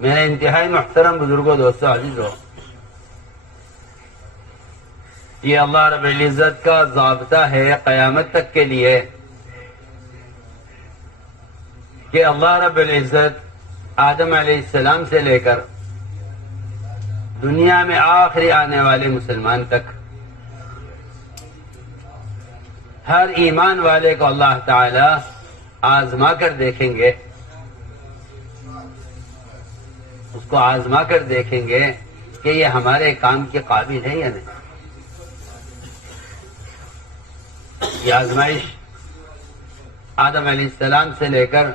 میرے انتہائی محترم بزرگوں، دوستوں، عزیزوں، یہ اللہ رب العزت کا ضابطہ ہے قیامت تک کے لیے کہ اللہ رب العزت آدم علیہ السلام سے لے کر دنیا میں آخری آنے والے مسلمان تک ہر ایمان والے کو اللہ تعالی آزما کر دیکھیں گے، اس کو آزما کر دیکھیں گے کہ یہ ہمارے کام کے قابل ہے یا نہیں۔ یہ آزمائش آدم علیہ السلام سے لے کر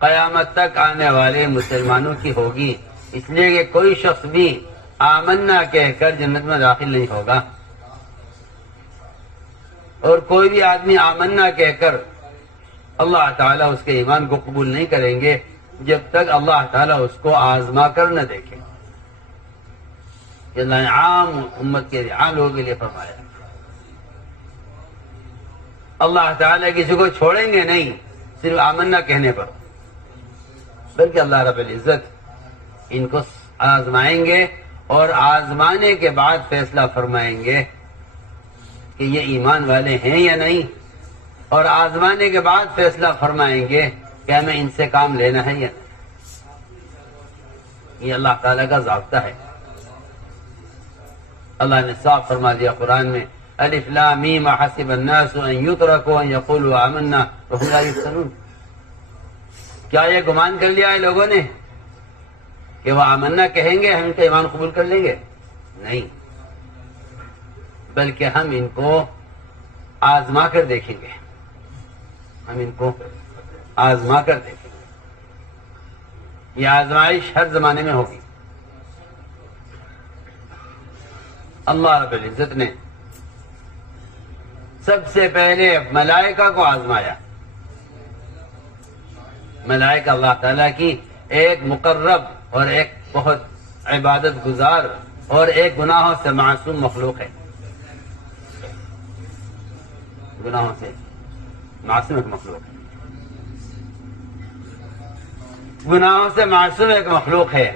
قیامت تک آنے والے مسلمانوں کی ہوگی، اس لیے کہ کوئی شخص بھی آمنا کہہ کر جنت میں داخل نہیں ہوگا، اور کوئی بھی آدمی آمنا کہہ کر اللہ تعالیٰ اس کے ایمان کو قبول نہیں کریں گے جب تک اللہ تعالیٰ اس کو آزما کر نہ دیکھے۔ یہ اللہ نے عام امت کے عام لوگوں کے لیے فرمایا، اللہ تعالیٰ کسی کو چھوڑیں گے نہیں صرف آمنا کہنے پر، بلکہ اللہ رب العزت ان کو آزمائیں گے اور آزمانے کے بعد فیصلہ فرمائیں گے کہ یہ ایمان والے ہیں یا نہیں، اور آزمانے کے بعد فیصلہ فرمائیں گے کہ ہمیں ان سے کام لینا ہے یا نہیں۔ یہ اللہ تعالیٰ کا ضابطہ ہے۔ اللہ نے صاف فرما دیا قرآن میں، الف لام میم حسب الناس ان یترکوا ان یقولوا آمنا وهم لا یفتنون۔ کیا یہ گمان کر لیا ہے لوگوں نے کہ وہ آمنا کہیں گے ہم ان کا ایمان قبول کر لیں گے؟ نہیں، بلکہ ہم ان کو آزما کر دیکھیں گے، ہم ان کو آزما کر دیکھیں گے۔ یہ آزمائش ہر زمانے میں ہوگی۔ اللہ رب العزت نے سب سے پہلے ملائکہ کو آزمایا۔ ملائکہ اللہ تعالیٰ کی ایک مقرب اور ایک بہت عبادت گزار اور ایک گناہوں سے معصوم مخلوق ہے، گناہوں سے معصوم ایک مخلوق ہے، گناہوں سے معصوم ایک مخلوق ہے۔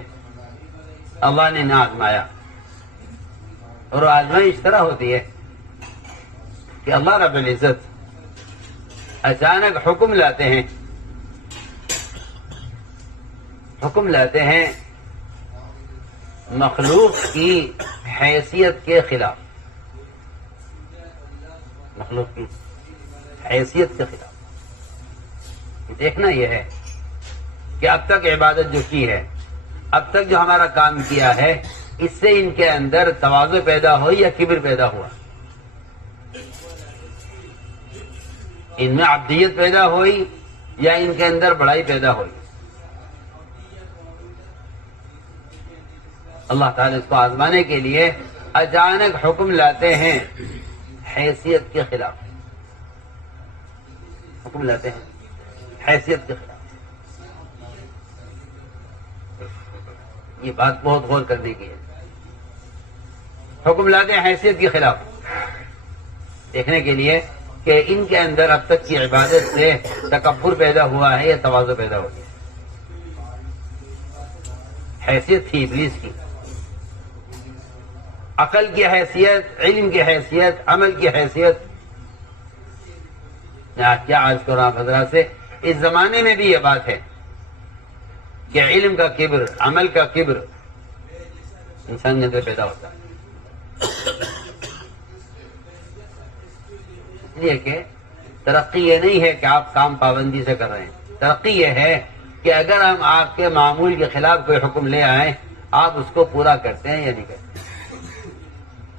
اللہ نے انہیں آزمایا، اور وہ آزمائش اس طرح ہوتی ہے کہ اللہ رب العزت اچانک حکم لاتے ہیں، حکم لاتے ہیں مخلوق کی حیثیت کے خلاف، مخلوق کی حیثیت کے خلاف۔ دیکھنا یہ ہے کہ اب تک عبادت جو کی ہے، اب تک جو ہمارا کام کیا ہے، اس سے ان کے اندر تواضع پیدا ہوئی یا کبر پیدا ہوا، ان میں عبدیت پیدا ہوئی یا ان کے اندر بڑائی پیدا ہوئی۔ اللہ تعالیٰ اس کو آزمانے کے لیے اچانک حکم لاتے ہیں حیثیت کے خلاف، حکم لاتے ہیں حیثیت کے خلاف۔ یہ بات بہت غور کرنے کی ہے، حکم لاتے ہیں حیثیت کے خلاف، دیکھنے کے لیے کہ ان کے اندر اب تک کی عبادت سے تکبر پیدا ہوا ہے یا تواضع پیدا ہو گیا۔ حیثیت تھی ابلیس کی، عقل کی حیثیت، علم کی حیثیت، عمل کی حیثیت۔ میں کیا عرض کر رہا ہوں حضرات سے، اس زمانے میں بھی یہ بات ہے کہ علم کا کبر، عمل کا کبر انسان کے اندر پیدا ہوتا ہے، اس لیے کہ ترقی یہ نہیں ہے کہ آپ کام پابندی سے کر رہے ہیں، ترقی یہ ہے کہ اگر ہم آپ کے معمول کے خلاف کوئی حکم لے آئیں، آپ اس کو پورا کرتے ہیں یا نہیں کرتے۔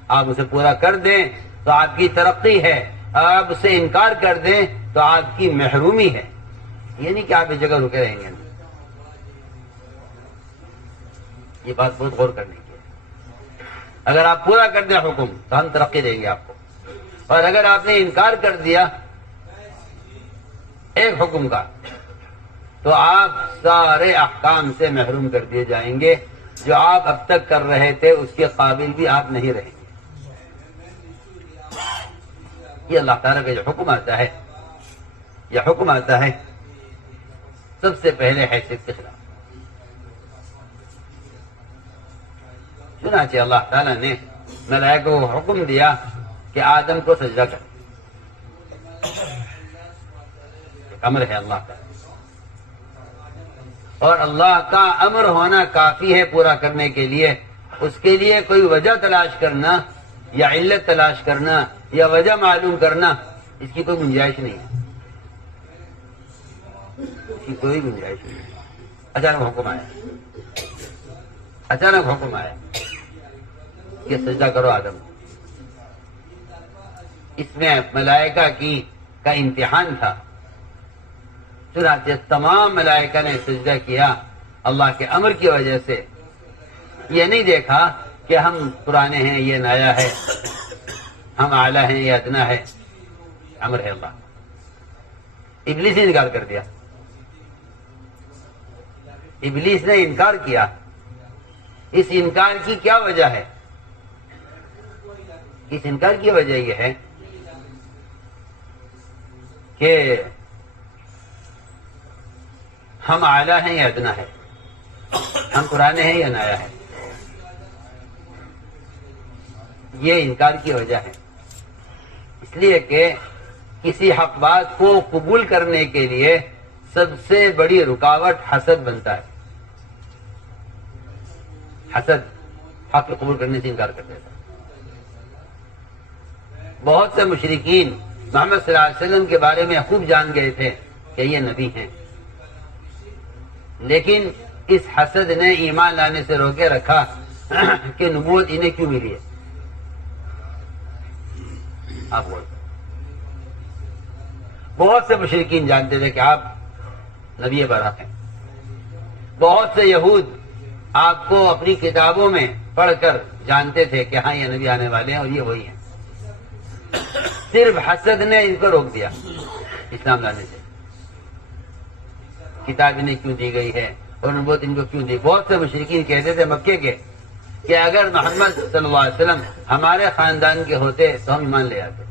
آپ اسے پورا کر دیں تو آپ کی ترقی ہے، آپ اسے انکار کر دیں تو آپ کی محرومی ہے۔ یہ نہیں کہ آپ اس جگہ رکے رہیں گے، یہ بات بہت غور کرنے کی ہے۔ اگر آپ پورا کر دیں حکم تو ہم ترقی دیں گے آپ کو، اور اگر آپ نے انکار کر دیا ایک حکم کا تو آپ سارے احکام سے محروم کر دیے جائیں گے، جو آپ اب تک کر رہے تھے اس کے قابل بھی آپ نہیں رہیں گے۔ یہ اللہ تعالیٰ کا جو حکم آتا ہے، یہ حکم آتا ہے سب سے پہلے حیثیت کے خلاف۔ چنانچہ اللہ تعالیٰ نے ملائکہ کو حکم دیا کہ آدم کو سجدہ کر، امر ہے اللہ کا، اور اللہ کا امر ہونا کافی ہے پورا کرنے کے لیے. اس کے لیے کوئی وجہ تلاش کرنا یا علت تلاش کرنا یا وجہ معلوم کرنا، اس کی کوئی گنجائش نہیں ہے، اس کی کوئی گنجائش نہیں ہے. اچانک حکم آیا، اچانک حکم آیا کہ سجدہ کرو آدم. اس میں ملائکہ کا امتحان تھا. چنانچہ تمام ملائکہ نے سجدہ کیا اللہ کے امر کی وجہ سے. یہ نہیں دیکھا کہ ہم پرانے ہیں یہ نیا ہے، ہم اعلیٰ ہیں یہ ادنا ہے. امر ہے اللہ. ابلیس نے انکار کر دیا، ابلیس نے انکار کیا. اس انکار کی کیا وجہ ہے؟ اس انکار کی وجہ یہ ہے کہ ہم اعلیٰ ہیں یا ادنا ہے، ہم پرانے ہیں یا نیا ہے. یہ انکار کی وجہ ہے. اس لیے کہ کسی حق بات کو قبول کرنے کے لیے سب سے بڑی رکاوٹ حسد بنتا ہے. حسد حق قبول کرنے سے انکار کر دیتا ہے. بہت سے مشرکین محمد صلی اللہ علیہ وسلم کے بارے میں خوب جان گئے تھے کہ یہ نبی ہیں، لیکن اس حسد نے ایمان لانے سے روکے رکھا کہ نبوت انہیں کیوں ملی ہے. آپ بولتے بہت سے مشرکین جانتے تھے کہ آپ نبی برحق ہیں. بہت سے یہود آپ کو اپنی کتابوں میں پڑھ کر جانتے تھے کہ ہاں یہ نبی آنے والے ہیں اور یہ وہی ہیں. صرف حسد نے ان کو روک دیا اسلام لانے سے. کتاب انہیں کیوں دی گئی ہے اور نبوت ان کو کیوں دی. بہت سے مشرکین کہتے تھے مکے کے کہ اگر محمد صلی اللہ علیہ وسلم ہمارے خاندان کے ہوتے تو ہم ایمان لے آتے،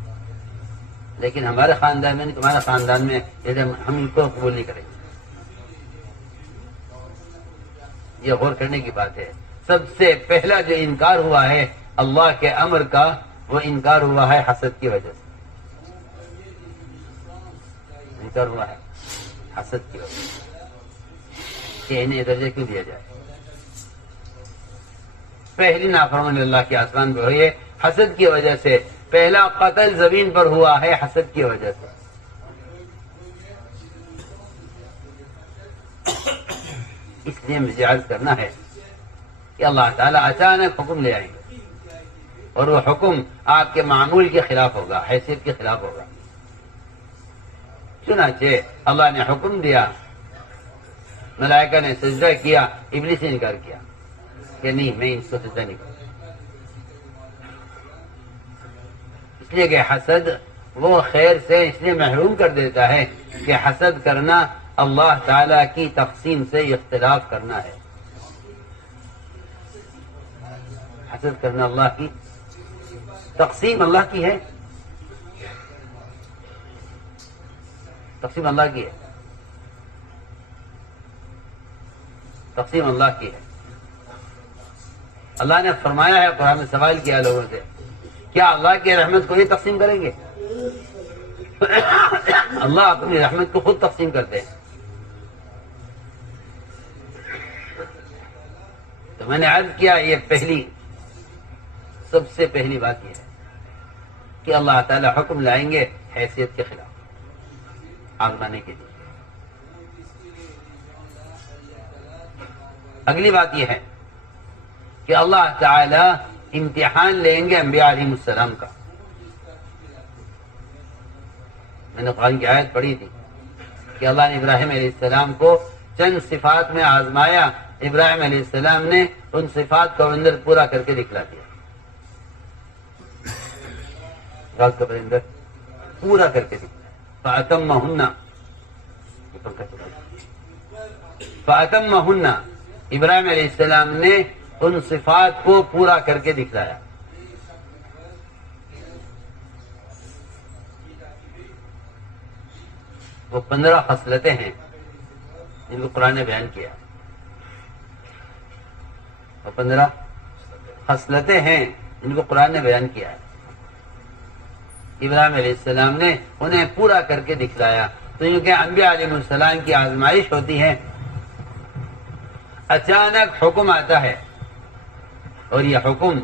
لیکن ہمارے خاندان میں نہیں، تمہارے خاندان میں ہم ان کو قبول نہیں کریں گے. یہ غور کرنے کی بات ہے. سب سے پہلا جو انکار ہوا ہے اللہ کے امر کا، وہ انکار ہوا ہے حسد کی وجہ سے. انکار ہوا ہے حسد کی وجہ سے کہ انہیں درجہ کیوں دیا جائے. پہلی نافرمانی اللہ کے آسمان پہ ہوئی ہے حسد کی وجہ سے. پہلا قتل زمین پر ہوا ہے حسد کی وجہ سے. اس لیے مجھے عرض کرنا ہے کہ اللہ تعالیٰ اچانک حکم لے آئیں گے اور وہ حکم آپ کے معمول کے خلاف ہوگا، حیثیت کے خلاف ہوگا. چنانچہ اللہ نے حکم دیا، ملائکہ نے سجدہ کیا، ابلیس نے انکار کیا کہ نہیں میں ان کو سجدہ نہیں کروں. اس لیے کہ حسد وہ خیر سے اس لیے محروم کر دیتا ہے کہ حسد کرنا اللہ تعالی کی تقسیم سے اختلاف کرنا ہے. حسد کرنا اللہ کی تقسیم، اللہ کی ہے، تقسیم اللہ کی ہے، تقسیم اللہ کی ہے. اللہ نے فرمایا ہے، قرآن میں سوال کیا لوگوں سے، کیا اللہ کی رحمت کو یہ تقسیم کریں گے؟ اللہ اپنی رحمت کو خود تقسیم کرتے ہیں. تو میں نے عرض کیا یہ پہلی سب سے پہلی بات یہ ہے کہ اللہ تعالی حکم لائیں گے حیثیت کے خلاف آزمانے کے لیے. اگلی بات یہ ہے کہ اللہ تعالی امتحان لیں گے انبیاء علیہ السلام کا. میں نے قرآن کی آیت پڑھی تھی کہ اللہ نے ابراہیم علیہ السلام کو چند صفات میں آزمایا. ابراہیم علیہ السلام نے ان صفات کو اندر پورا کر کے دکھلا دیا. رات کا اندر پورا کر کے دکھلا فَأَتَمَّهُنَّ ابراہیم علیہ السلام نے ان صفات کو پورا کر کے دکھلایا. وہ 15 خصلتیں ہیں جن کو قرآن نے بیان کیا. اور 15 خصلتیں ہیں جن کو قرآن نے بیان کیا ہے. ابراہیم علیہ السلام نے انہیں پورا کر کے دکھلایا. تو یہ کہ انبیاء علیہ السلام کی آزمائش ہوتی ہے. اچانک حکم آتا ہے اور یہ حکم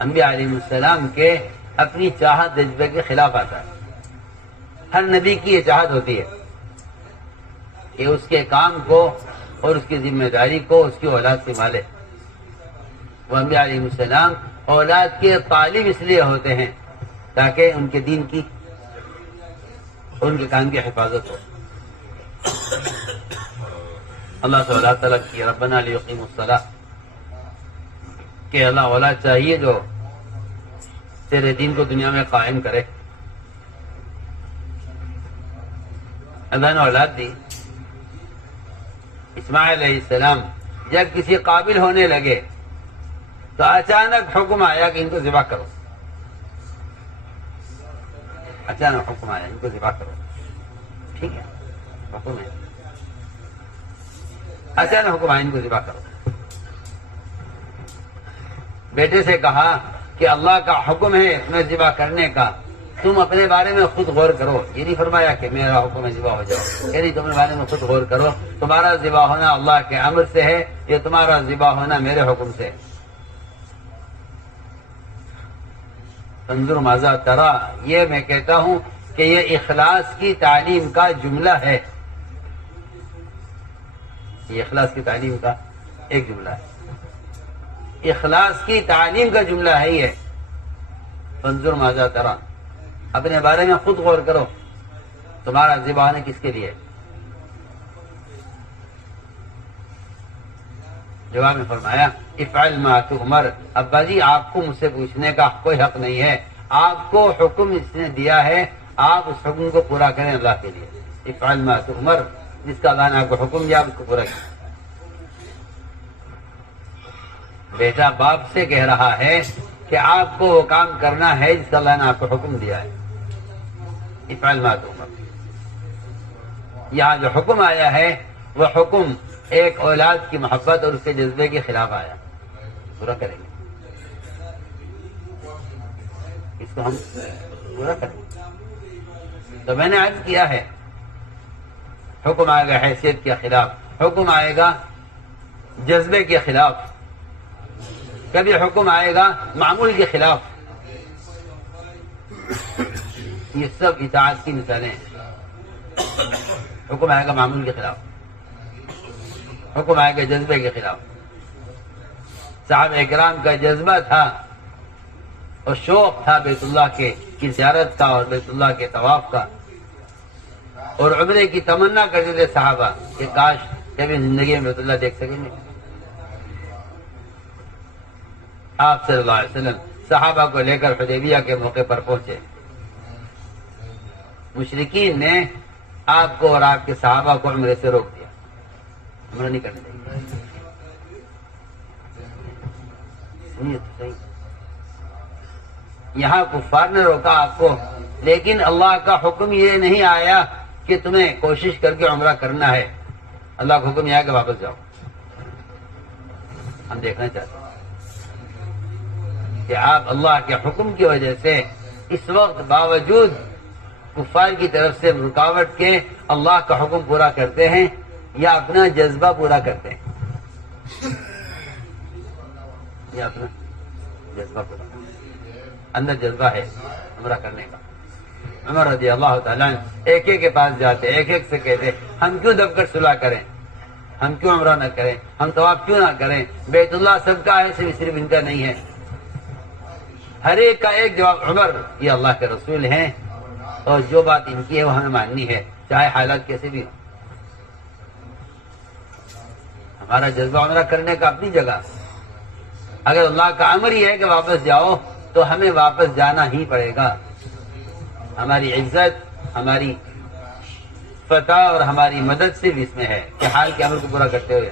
انبیاء علیہ السلام کے اپنی چاہت جذبے کے خلاف آتا ہے. ہر نبی کی یہ چاہت ہوتی ہے کہ اس کے کام کو اور اس کی ذمہ داری کو اس کی اولاد سنبھالے. وہ انبیاء علیہ السلام اولاد کے طالب اس لیے ہوتے ہیں تاکہ ان کے دین کی اور ان کے کام کی حفاظت ہو. اللہ سے اولاد طلب کی ربنا لیقیموا الصلاۃ کہ اللہ اولاد چاہیے جو تیرے دین کو دنیا میں قائم کرے. اللہ نے اولاد دی. اسماعیل علیہ السلام جب کسی قابل ہونے لگے تو اچانک حکم آیا کہ ان کو ذبح کرو. اچانک حکم آیا ان کو ذبح کرو. ٹھیک ہے حکم ہے. اچانک حکم آیا ان کو ذبح کرو. بیٹے سے کہا کہ اللہ کا حکم ہے تمہیں ذبح کرنے کا, تم اپنے بارے میں خود غور کرو. یہ نہیں فرمایا کہ میرا حکم ہے ذبح ہو جاؤ, یعنی تم اپنے بارے میں خود غور کرو. تمہارا ذبح ہونا اللہ کے امر سے ہے, یہ تمہارا ذبح ہونا میرے حکم سے ہے. انظر ماذا ترى, یہ میں کہتا ہوں کہ یہ اخلاص کی تعلیم کا جملہ ہے. یہ اخلاص کی تعلیم کا ایک جملہ ہے. اخلاص کی تعلیم کا جملہ ہے یہ. انظر ماذا ترى, اپنے بارے میں خود غور کرو, تمہارا ذبح ہونا کس کے لیے. جواب میں فرمایا افعل ما تؤمر. ابا جی آپ کو مجھ سے پوچھنے کا کوئی حق نہیں ہے, آپ کو حکم اس نے دیا ہے, آپ اس حکم کو پورا کریں اللہ کے لیے. افعل ما تؤمر, جس کا اللہ نے آپ کو حکم دیا آپ اس کو پورا کریں. بیٹا باپ سے کہہ رہا ہے کہ آپ کو وہ کام کرنا ہے جس کا اللہ نے آپ کو حکم دیا ہے. افعل ما تؤمر. یہاں جو حکم آیا ہے وہ حکم ایک اولاد کی محبت اور اس کے جذبے کے خلاف آیا. پورا کریں گے اس کو, ہم پورا کریں گے. تو میں نے عرض کیا ہے حکم آئے گا حیثیت کے خلاف, حکم آئے گا جذبے کے خلاف, کبھی حکم آئے گا معمول کے خلاف. یہ سب اطاعت کی مثالیں ہیں. حکم آئے گا معمول کے خلاف, حکم آئے گا جذبے کے خلاف. صحابہ اکرام کا جذبہ تھا اور شوق تھا بیت اللہ کی زیارت کا اور بیت اللہ کے طواف کا, اور عمرے کی تمنا کرتے تھے صحابہ کہ کاش کبھی زندگی میں بیت اللہ دیکھ سکیں گے. آپ صلی اللہ علیہ وسلم صحابہ کو لے کر حدیبیہ کے موقع پر پہنچے. مشرکین نے آپ کو اور آپ کے صحابہ کو عمرے سے روک دیا, عمرہ نہیں کرنے دیں. سنیے تو صحیح, یہاں کفار نے روکا آپ کو, لیکن اللہ کا حکم یہ نہیں آیا کہ تمہیں کوشش کر کے عمرہ کرنا ہے. اللہ کا حکم یہ آیا کہ واپس جاؤ. ہم دیکھنا چاہتے ہیں کہ آپ اللہ کے حکم کی وجہ سے اس وقت باوجود کفار کی طرف سے رکاوٹ کے اللہ کا حکم پورا کرتے ہیں یا اپنا جذبہ پورا کرتے ہیں. یا اپنا جذبہ پورا کرتے ہیں. اندر جذبہ ہے عمرہ کرنے کا. عمر رضی اللہ تعالیٰ ایک ایک کے پاس جاتے, ایک ایک سے کہتے ہم کیوں دب کر صلح کریں, ہم کیوں عمرہ نہ کریں, ہم طواف کیوں نہ کریں, بیت اللہ سب کا ہے صرف ان کا نہیں ہے. ہر ایک کا ایک جواب, عمر یہ اللہ کے رسول ہیں اور جو بات ان کی ہے وہ ہمیں ماننی ہے چاہے حالات کیسے بھی ہو. ہمارا جذبہ عمرہ کرنے کا اپنی جگہ, اگر اللہ کا امر ہی ہے کہ واپس جاؤ تو ہمیں واپس جانا ہی پڑے گا. ہماری عزت, ہماری فتح اور ہماری مدد صرف اس میں ہے کہ حال کے امر کو پورا کرتے ہوئے.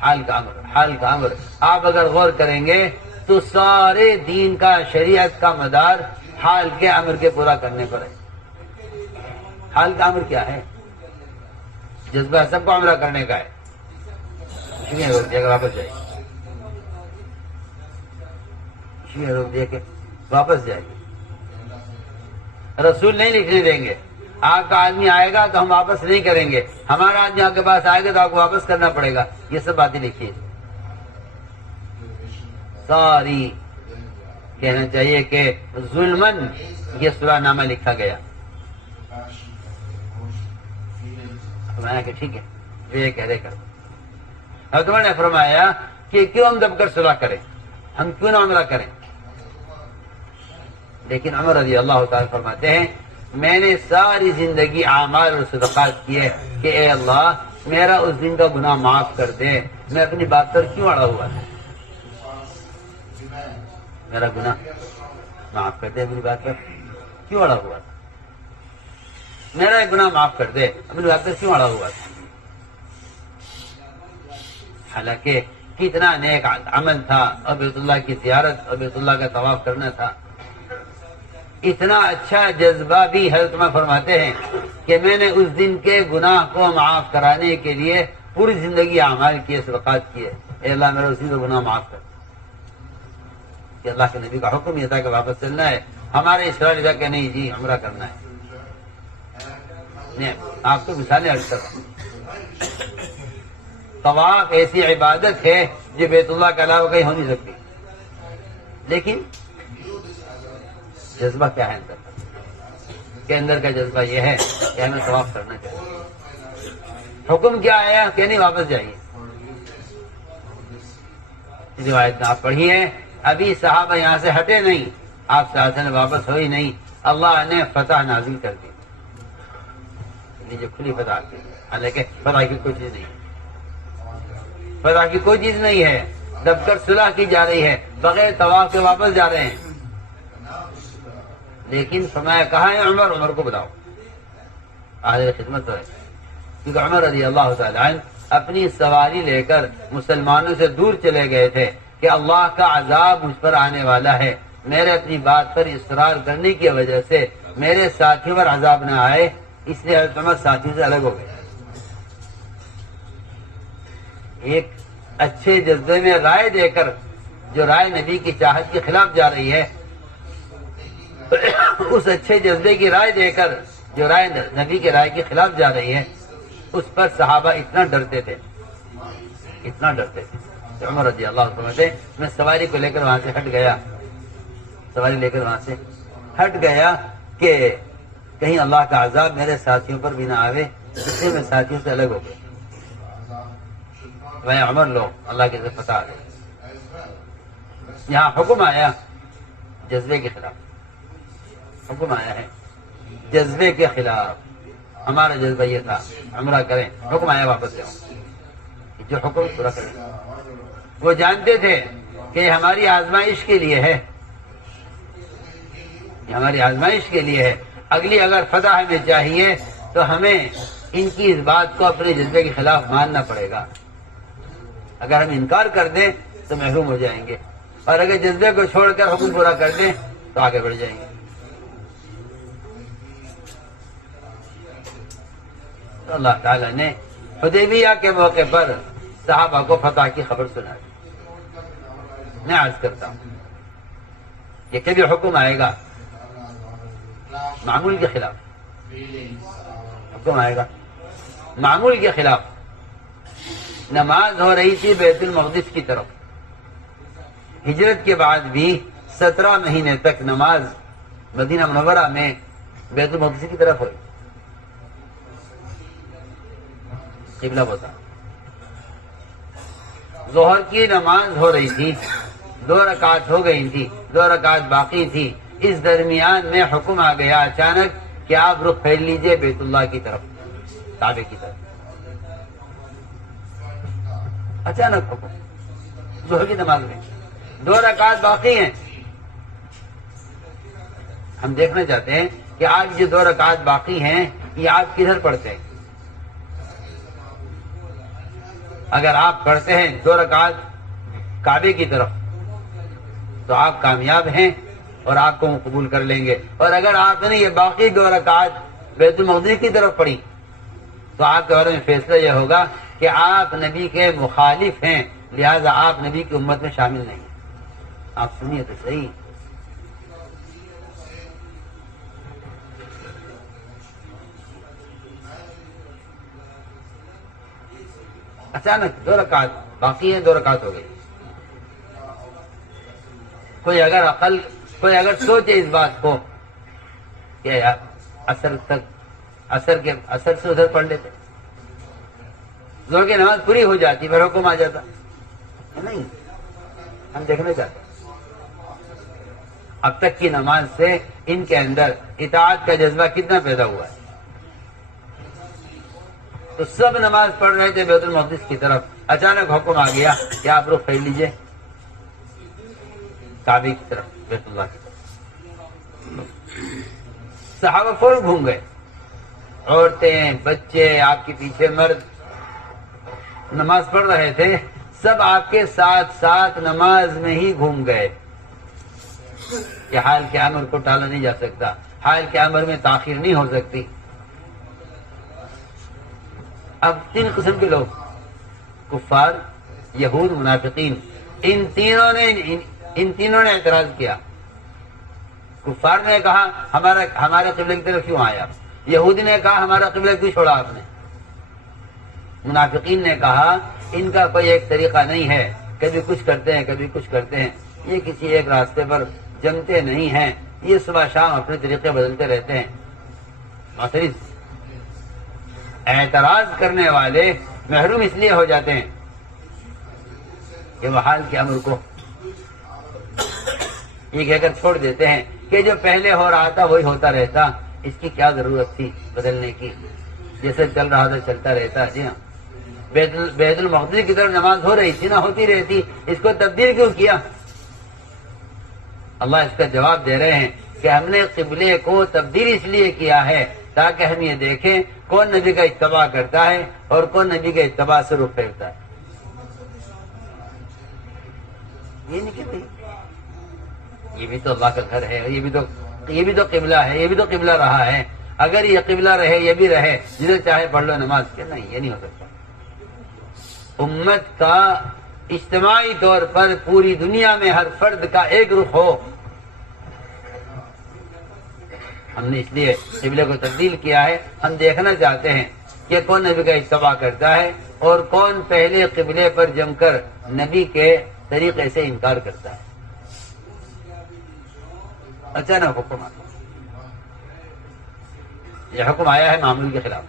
حال کا امر آپ اگر غور کریں گے تو سارے دین کا, شریعت کا مدار حال کے امر کے پورا کرنے پر ہے. حال کا امر کیا ہے؟ جذبہ سب کو عمرہ کرنے کا ہے, کیوں روک دیا کہ واپس جائیے؟ کیوں روک دیا کہ واپس جائیے؟ رسول نہیں لکھنے دیں گے. آپ کا آدمی آئے گا تو ہم واپس نہیں کریں گے، ہمارا آدمی آپ کے پاس آئے گا تو آپ کو واپس کرنا پڑے گا. یہ سب باتیں لکھیے. ساری کہنا چاہیے کہ ظلمن یہ صلح نامہ لکھا گیا. فرمایا کہ ٹھیک ہے جو یہ کہہ رہے کر. حضرت عمر نے فرمایا کہ کیوں ہم دب کر صلح کریں، ہم کیوں نہ عمرہ کریں. لیکن عمر رضی اللہ تعالیٰ فرماتے ہیں میں نے ساری زندگی اعمال اور صدقات کیے کہ اے اللہ میرا اس دن کا گناہ معاف کر دے. میں اپنی بات پر کیوں اڑا ہوا تھا؟ میرا گناہ معاف کر دے، اپنی بات پر کیوں اڑا ہوا تھا؟ میرا ایک گناہ معاف کر دے، اپنی بات پر کیوں اڑا ہوا تھا؟ حالانکہ کتنا نیک عمل تھا، اور بیت اللہ کی زیارت اور بیت اللہ کا طواف کرنا تھا. اتنا اچھا جذبہ بھی حضرت عمر فرماتے ہیں کہ میں نے اس دن کے گناہ کو معاف کرانے کے لیے پوری زندگی اعمال کیے، صدقات کیے. اے اللہ میرا اس دن کا گناہ معاف کر. کہ اللہ کے نبی کا حکم یہ تھا کہ واپس چلنا ہے. ہمارے اسرار لگا کہ نہیں جی عمرہ کرنا ہے. نہیں آپ کو مثالیں عرض کر رہا ہوں. طواف ایسی عبادت ہے جو بیت اللہ کے علاوہ کہیں ہو نہیں سکتی. لیکن جذبہ کیا ہے اندر کے اندر کا جذبہ یہ ہے کہ ہمیں طواف کرنا چاہیے. حکم کیا آیا کہ نہیں واپس جائیے. روایت میں آپ پڑھیے ابھی صحابہ یہاں سے ہٹے نہیں، آپ سے واپس ہوئی نہیں، اللہ نے فتح نازل کر دی. جو کھلی فتح کی، حالانکہ فتح کی کوئی چیز نہیں ہے. فتح کی کوئی چیز نہیں ہے. دب کر صلح کی جا رہی ہے، بغیر طواف کے واپس جا رہے ہیں. لیکن فرمایا کہاں ہے عمر؟ عمر کو بتاؤ. حاضر خدمت تو ہے. کیونکہ عمر رضی اللہ تعالی عنہ اپنی سواری لے کر مسلمانوں سے دور چلے گئے تھے کہ اللہ کا عذاب مجھ پر آنے والا ہے. میرے اپنی بات پر اصرار کرنے کی وجہ سے میرے ساتھیوں پر عذاب نہ آئے، اس لیے حضرت عمر ساتھیوں سے الگ ہو گئے. ایک اچھے جذبے میں رائے دے کر جو رائے نبی کی چاہت کے خلاف جا رہی ہے، اس اچھے جذبے کی رائے دے کر جو رائے نبی کے رائے کے خلاف جا رہی ہے، اس پر صحابہ اتنا ڈرتے تھے، اتنا ڈرتے تھے. تو عمر رضی اللہ عنہ فرماتے ہیں میں سواری کو لے کر وہاں سے ہٹ گیا، سواری لے کر وہاں سے ہٹ گیا کہ کہیں اللہ کا عذاب میرے ساتھیوں پر بھی نہ آوے، اس لیے میں ساتھیوں سے الگ ہو گیا. میں عمر لوگ اللہ کے ذریعے پتہ آ گئے. یہاں حکم آیا جذبے کے خلاف، حکم آیا ہے جذبے کے خلاف. ہمارا جذبہ یہ تھا عمرہ کریں، حکم آیا واپس جاؤ. جو حکم پورا کریں. وہ جانتے تھے کہ یہ ہماری آزمائش کے لیے ہے، یہ ہماری آزمائش کے لیے ہے. اگلی اگر فتح ہمیں چاہیے تو ہمیں ان کی اس بات کو اپنے جذبے کے خلاف ماننا پڑے گا. اگر ہم انکار کر دیں تو محروم ہو جائیں گے، اور اگر جذبے کو چھوڑ کر حکم پورا کر دیں تو آگے بڑھ جائیں گے. تو اللہ تعالیٰ نے حدیبیہ کے موقع پر صحابہ کو فتح کی خبر سنائی. میں عرض کرتا ہوں کہ کبھی حکم آئے گا معمول کے خلاف، حکم آئے گا معمول کے خلاف. نماز ہو رہی تھی بیت المقدس کی طرف. ہجرت کے بعد بھی 17 مہینے تک نماز مدینہ منورہ میں بیت المقدس کی طرف ہوئی. قبلہ بتا. ظہر کی نماز ہو رہی تھی، 2 رکعت ہو گئی تھی، 2 رکعت باقی تھی. اس درمیان میں حکم آ گیا اچانک کہ آپ رخ پھیر لیجئے بیت اللہ کی طرف، کعبے کی طرف. اچانک حکم ظہر کی نماز میں 2 رکعت باقی ہیں. ہم دیکھنا چاہتے ہیں کہ آج جو 2 رکعت باقی ہیں یہ آپ کدھر پڑھتے ہیں. اگر آپ پڑھتے ہیں 2 رکعت کعبے کی طرف تو آپ کامیاب ہیں اور آپ کو قبول کر لیں گے. اور اگر آپ نے یہ باقی 2 رکعت بیت المقدس کی طرف پڑھی تو آپ کے بارے میں فیصلہ یہ ہوگا کہ کہ آپ نبی کے مخالف ہیں، لہذا آپ نبی کی امت میں شامل نہیں ہیں۔ آپ سنیے تو صحیح، اچانک 2 رکعت باقی ہیں، 2 رکعت ہو گئی۔ کوئی اگر سوچے اس بات کو کہ یار اثر سے ادھر پڑھ لیتے، زور کی نماز پوری ہو جاتی، پھر حکم آ جاتا، نہیں، ہم دیکھنا چاہتے ہیں اب تک کی نماز سے ان کے اندر اطاعت کا جذبہ کتنا پیدا ہوا ہے۔ تو سب نماز پڑھ رہے تھے بیت المقدس کی طرف، اچانک حکم آ گیا کہ آپ رخ پھیر لیجئے کعبے کی طرف، بیت اللہ کی طرف۔ صحابہ فوراً گھوم گئے، عورتیں، بچے، آپ کے پیچھے مرد نماز پڑھ رہے تھے، سب آپ کے ساتھ ساتھ نماز میں ہی گھوم گئے کہ حال کے امر کو ٹالا نہیں جا سکتا، حال کے امر میں تاخیر نہیں ہو سکتی۔ اب 3 قسم کے لوگ، کفار، یہود، منافقین، ان تینوں نے اعتراض کیا۔ کفار نے کہا ہمارے قبلے کی طرف کیوں آیا، یہودی نے کہا ہمارا قبلہ کیوں چھوڑا آپ نے، منافقین نے کہا ان کا کوئی ایک طریقہ نہیں ہے، کبھی کچھ کرتے ہیں کبھی کچھ کرتے ہیں، یہ کسی ایک راستے پر جمتے نہیں ہیں، یہ صبح شام اپنے طریقے بدلتے رہتے ہیں۔ معترض، اعتراض کرنے والے محروم اس لیے ہو جاتے ہیں کہ وہ حال کے امر کو یہ کہہ کر چھوڑ دیتے ہیں کہ جو پہلے ہو رہا تھا وہی ہوتا رہتا، اس کی کیا ضرورت تھی بدلنے کی، جیسے چل رہا تھا چلتا رہتا۔ جی ہاں، بیت المقدس کی طرف نماز ہو رہی تھی نہ ہوتی رہتی، اس کو تبدیل کیوں کیا؟ اللہ اس کا جواب دے رہے ہیں کہ ہم نے قبلے کو تبدیل اس لیے کیا ہے تاکہ ہم یہ دیکھیں کون نبی کا اتباع کرتا ہے اور کون نبی کے اتباع سے رخ پھیرتا ہے۔ یہ نہیں کہ بھائی یہ بھی تو اللہ کا گھر ہے، یہ بھی تو قبلہ ہے، یہ بھی تو قبلہ رہا ہے، اگر یہ قبلہ رہے یہ بھی رہے، جدھر چاہے پڑھ لو نماز، کہ نہیں، یہ نہیں ہو سکتا۔ امت کا اجتماعی طور پر پوری دنیا میں ہر فرد کا ایک رخ ہو، ہم نے اس لیے قبلے کو تبدیل کیا ہے۔ ہم دیکھنا چاہتے ہیں کہ کون نبی کا اتباع کرتا ہے اور کون پہلے قبلے پر جم کر نبی کے طریقے سے انکار کرتا ہے۔ اچانک حکم آتا ہے، یہ حکم آیا ہے معمول کے خلاف،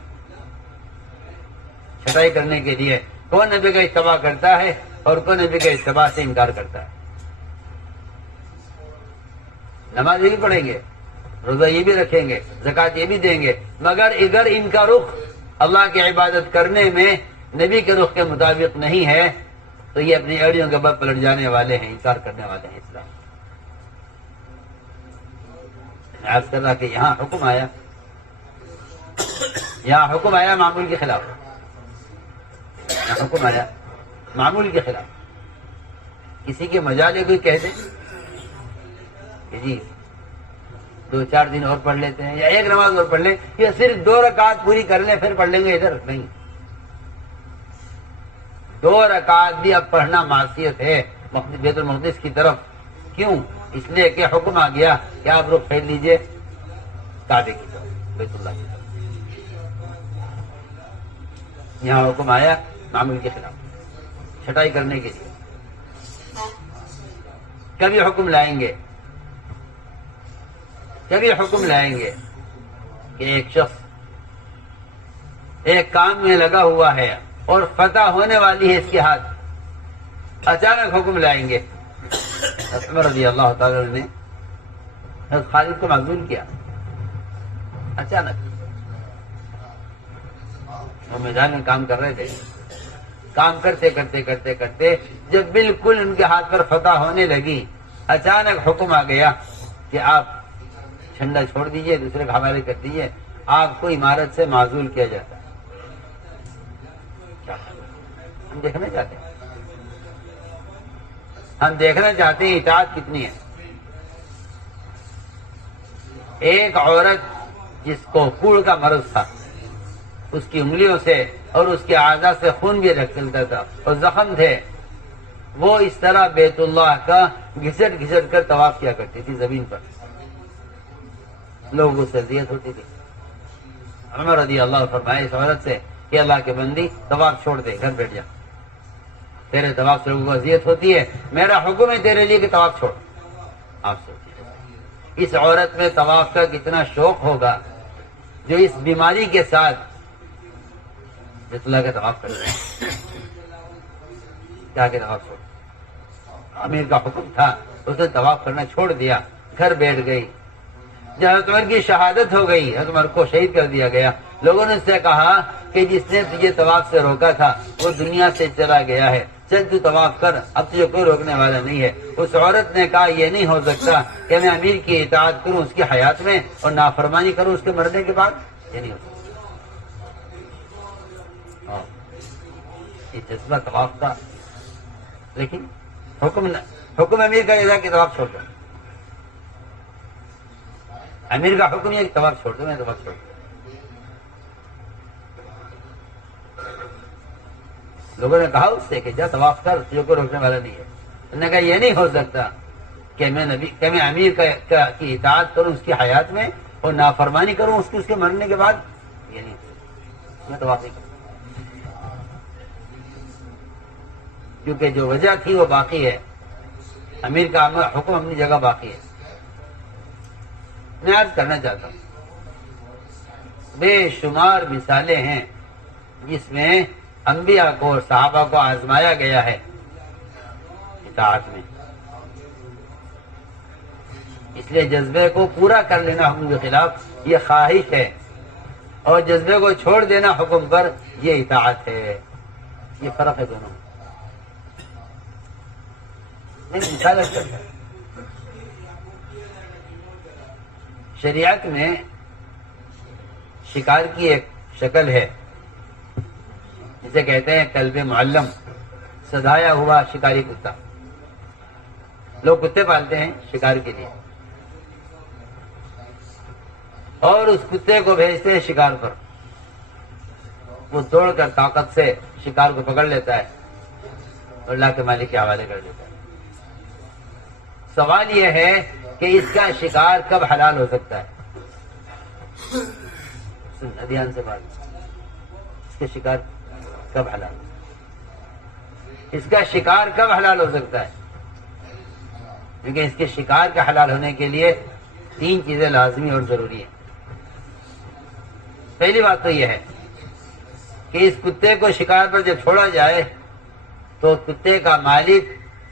چھٹائی کرنے کے لیے کون نبی کا اتباع کرتا ہے اور کون نبی کے اتباع سے انکار کرتا ہے۔ نماز یہ بھی پڑھیں گے، روزہ یہ بھی رکھیں گے، زکوٰۃ یہ بھی دیں گے، مگر اگر ان کا رخ اللہ کی عبادت کرنے میں نبی کے رخ کے مطابق نہیں ہے تو یہ اپنی ایڑیوں کے بل پلٹ جانے والے ہیں، انکار کرنے والے ہیں اسلام۔ عرض کر رہا کہ یہاں حکم آیا معمول کے خلاف، یہاں حکم آیا معمول کے خلاف۔ کسی کے مجالے کوئی کہہ دے کہ جی 2-4 دن اور پڑھ لیتے ہیں یا ایک نماز اور پڑھ لیں یا صرف 2 رکعت پوری کر لیں پھر پڑھ لیں گے، ادھر نہیں، 2 رکعت بھی اب پڑھنا معصیت ہے بیت المقدس کی طرف۔ کیوں؟ اس لیے کہ حکم آ گیا کہ آپ رخ پھیر لیجئے کعبے کی طرف، بیت اللہ کی طرف۔ یہاں حکم آیا معمول کے خلاف، چھٹائی کرنے کے لیے۔ کبھی حکم لائیں گے کہ ایک شخص ایک کام میں لگا ہوا ہے اور فتح ہونے والی ہے اس کے ہاتھ، اچانک حکم لائیں گے۔ عمر رضی اللہ تعالی عنہ نے حضرت خالد کو معزول کیا، اچانک وہ میدان میں کام کر رہے تھے، کام کرتے جب بالکل ان کے ہاتھ پر فتح ہونے لگی، اچانک حکم آ گیا کہ آپ جھنڈا چھوڑ دیجئے، دوسرے کے حوالے کر دیجئے، آپ کو عمارت سے معزول کیا جاتا ہے۔ ہم دیکھنا چاہتے ہیں اطاعت کتنی ہے۔ ایک عورت جس کو کوڑ کا مرض تھا، اس کی انگلیوں سے اور اس کے اعضاء سے خون بھی نکلتا تھا اور زخم تھے، وہ اس طرح بیت اللہ کا گھسٹ گھسٹ کر طواف کیا کرتی تھی زمین پر، لوگوں کو اذیت ہوتی تھی۔ عمر رضی اللہ عنہ فرمائے اس عورت سے کہ اللہ کے بندی طواف چھوڑ دے، گھر بیٹھ جا، تیرے طواف سے لوگوں کو اذیت ہوتی ہے، میرا حکم ہے تیرے لیے کہ طواف چھوڑ۔ آپ سوچیے اس عورت میں طواف کا کتنا شوق ہوگا جو اس بیماری کے ساتھ بیت اللہ کا طواف کر رہے ہیں، کیا کہ طواف چھوڑ۔ امیر کا حکم تھا، اس نے طواف کرنا چھوڑ دیا، گھر بیٹھ گئی۔ جب حضرت عمر کی شہادت ہو گئی، حضرت عمر کو شہید کر دیا گیا، لوگوں نے اس سے کہا کہ جس نے تجھے طواف سے روکا تھا وہ دنیا سے چلا گیا ہے، چل تو طواف کر، اب تجھے کوئی روکنے والا نہیں ہے۔ اس عورت نے کہا یہ نہیں ہو سکتا کہ میں امیر کی اطاعت کروں اس کی حیات میں اور نافرمانی کروں اس کے مرنے کے بعد، یہ نہیں ہو سکتا۔ یہ جذبہ طواف کا، لیکن حکم امیر کا یہ تھا کہ طواف چھوڑ دو، امیر کا حکم یہ کہ طواف چھوڑ دو، میں طواف چھوڑ دوں۔ لوگوں نے کہا اس سے کہ جا طواف کر، تجھے کوئی روکنے والا نہیں ہے۔ انہوں نے کہا یہ نہیں ہو سکتا کہ میں امیر کی اطاعت کروں اس کی حیات میں اور نافرمانی کروں اس کے مرنے کے بعد، یہ نہیں ہو سکتا، میں طواف نہیں کروں، کیونکہ جو وجہ تھی وہ باقی ہے، امیر کا حکم اپنی جگہ باقی ہے۔ میں عرض کرنا چاہتا ہوں بے شمار مثالیں ہیں جس میں انبیاء کو اور صحابہ کو آزمایا گیا ہے اطاعت میں، اس لیے جذبے کو پورا کر لینا حکم کے خلاف یہ خواہش ہے، اور جذبے کو چھوڑ دینا حکم پر یہ اطاعت ہے، یہ فرق ہے دونوں میں۔ مثال کرتا ہے شریعت میں شکار کی ایک شکل ہے جسے کہتے ہیں کلب معلم، سدھایا ہوا شکاری کتا۔ لوگ کتے پالتے ہیں شکار کے لیے اور اس کتے کو بھیجتے ہیں شکار پر، وہ دوڑ کر طاقت سے شکار کو پکڑ لیتا ہے اور اللہ کے مالک کے حوالے کر دیتا ہے۔ سوال یہ ہے کہ اس کا شکار کب حلال ہو سکتا ہے؟ دھیان سے بات، اس کے شکار کب حلال، اس کا شکار کب حلال ہو سکتا ہے؟ کیونکہ اس کے شکار کا حلال ہونے کے لیے 3 چیزیں لازمی اور ضروری ہیں۔ پہلی بات تو یہ ہے کہ اس کتے کو شکار پر جب چھوڑا جائے تو کتے کا مالک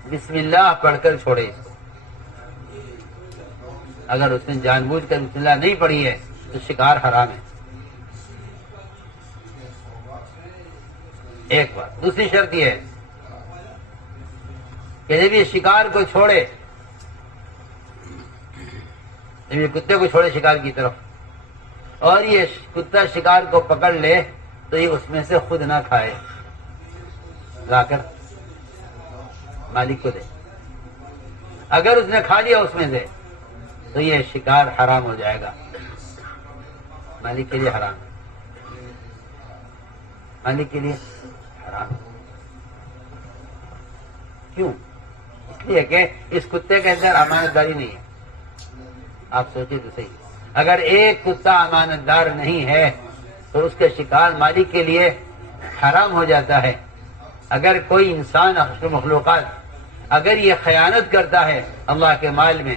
بسم اللہ پڑھ کر چھوڑے اس کو۔ اگر اس نے جان بوجھ کر بسم اللہ نہیں پڑھی ہے تو شکار حرام ہے، ایک بات۔ دوسری شرط یہ ہے کہ جب یہ شکار کو چھوڑے، جب یہ کتے کو چھوڑے شکار کی طرف اور یہ کتا شکار کو پکڑ لے تو یہ اس میں سے خود نہ کھائے، لا کر مالک کو دے۔ اگر اس نے کھا لیا اس میں سے تو یہ شکار حرام ہو جائے گا، مالک کے لیے حرام، مالک کے لیے حرام۔ کیوں؟ اس لیے کہ اس کتے کے اندر امانت داری نہیں ہے۔ آپ سوچیں تو صحیح، اگر ایک کتا امانت دار نہیں ہے تو اس کا شکار مالک کے لیے حرام ہو جاتا ہے۔ اگر کوئی انسان مخلوقات اگر یہ خیانت کرتا ہے اللہ کے مال میں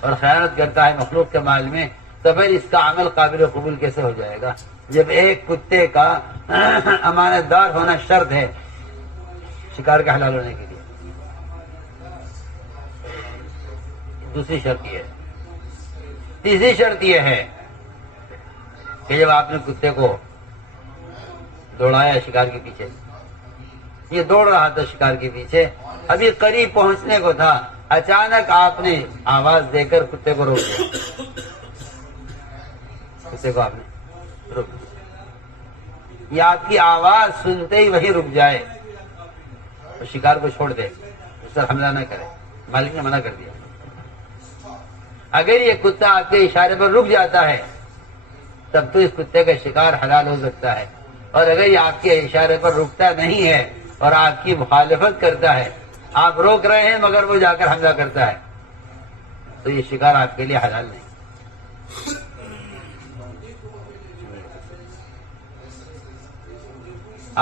اور خیانت کرتا ہے مخلوق کے مال میں تو پھر اس کا عمل قابل قبول کیسے ہو جائے گا؟ جب ایک کتے کا امانت دار ہونا شرط ہے شکار کا حلال ہونے کے لیے۔ دوسری شرط یہ ہے، تیسری شرط یہ ہے کہ جب آپ نے کتے کو دوڑایا شکار کے پیچھے، یہ دوڑ رہا تھا شکار کے پیچھے، ابھی قریب پہنچنے کو تھا، اچانک آپ نے آواز دے کر کتے کو روک دیا، کتے کو آپ نے روک دیا، یہ آپ کی آواز سنتے ہی وہی رک جائے اور شکار کو چھوڑ دے، اس پر حملہ نہ کرے، مالک نے منع کر دیا۔ اگر یہ کتا آپ کے اشارے پر رک جاتا ہے تب تو اس کتے کا شکار حلال ہو سکتا ہے، اور اگر یہ آپ کے اشارے پر رکتا نہیں ہے اور آپ کی مخالفت کرتا ہے، آپ روک رہے ہیں مگر وہ جا کر حملہ کرتا ہے، تو یہ شکار آپ کے لیے حلال نہیں۔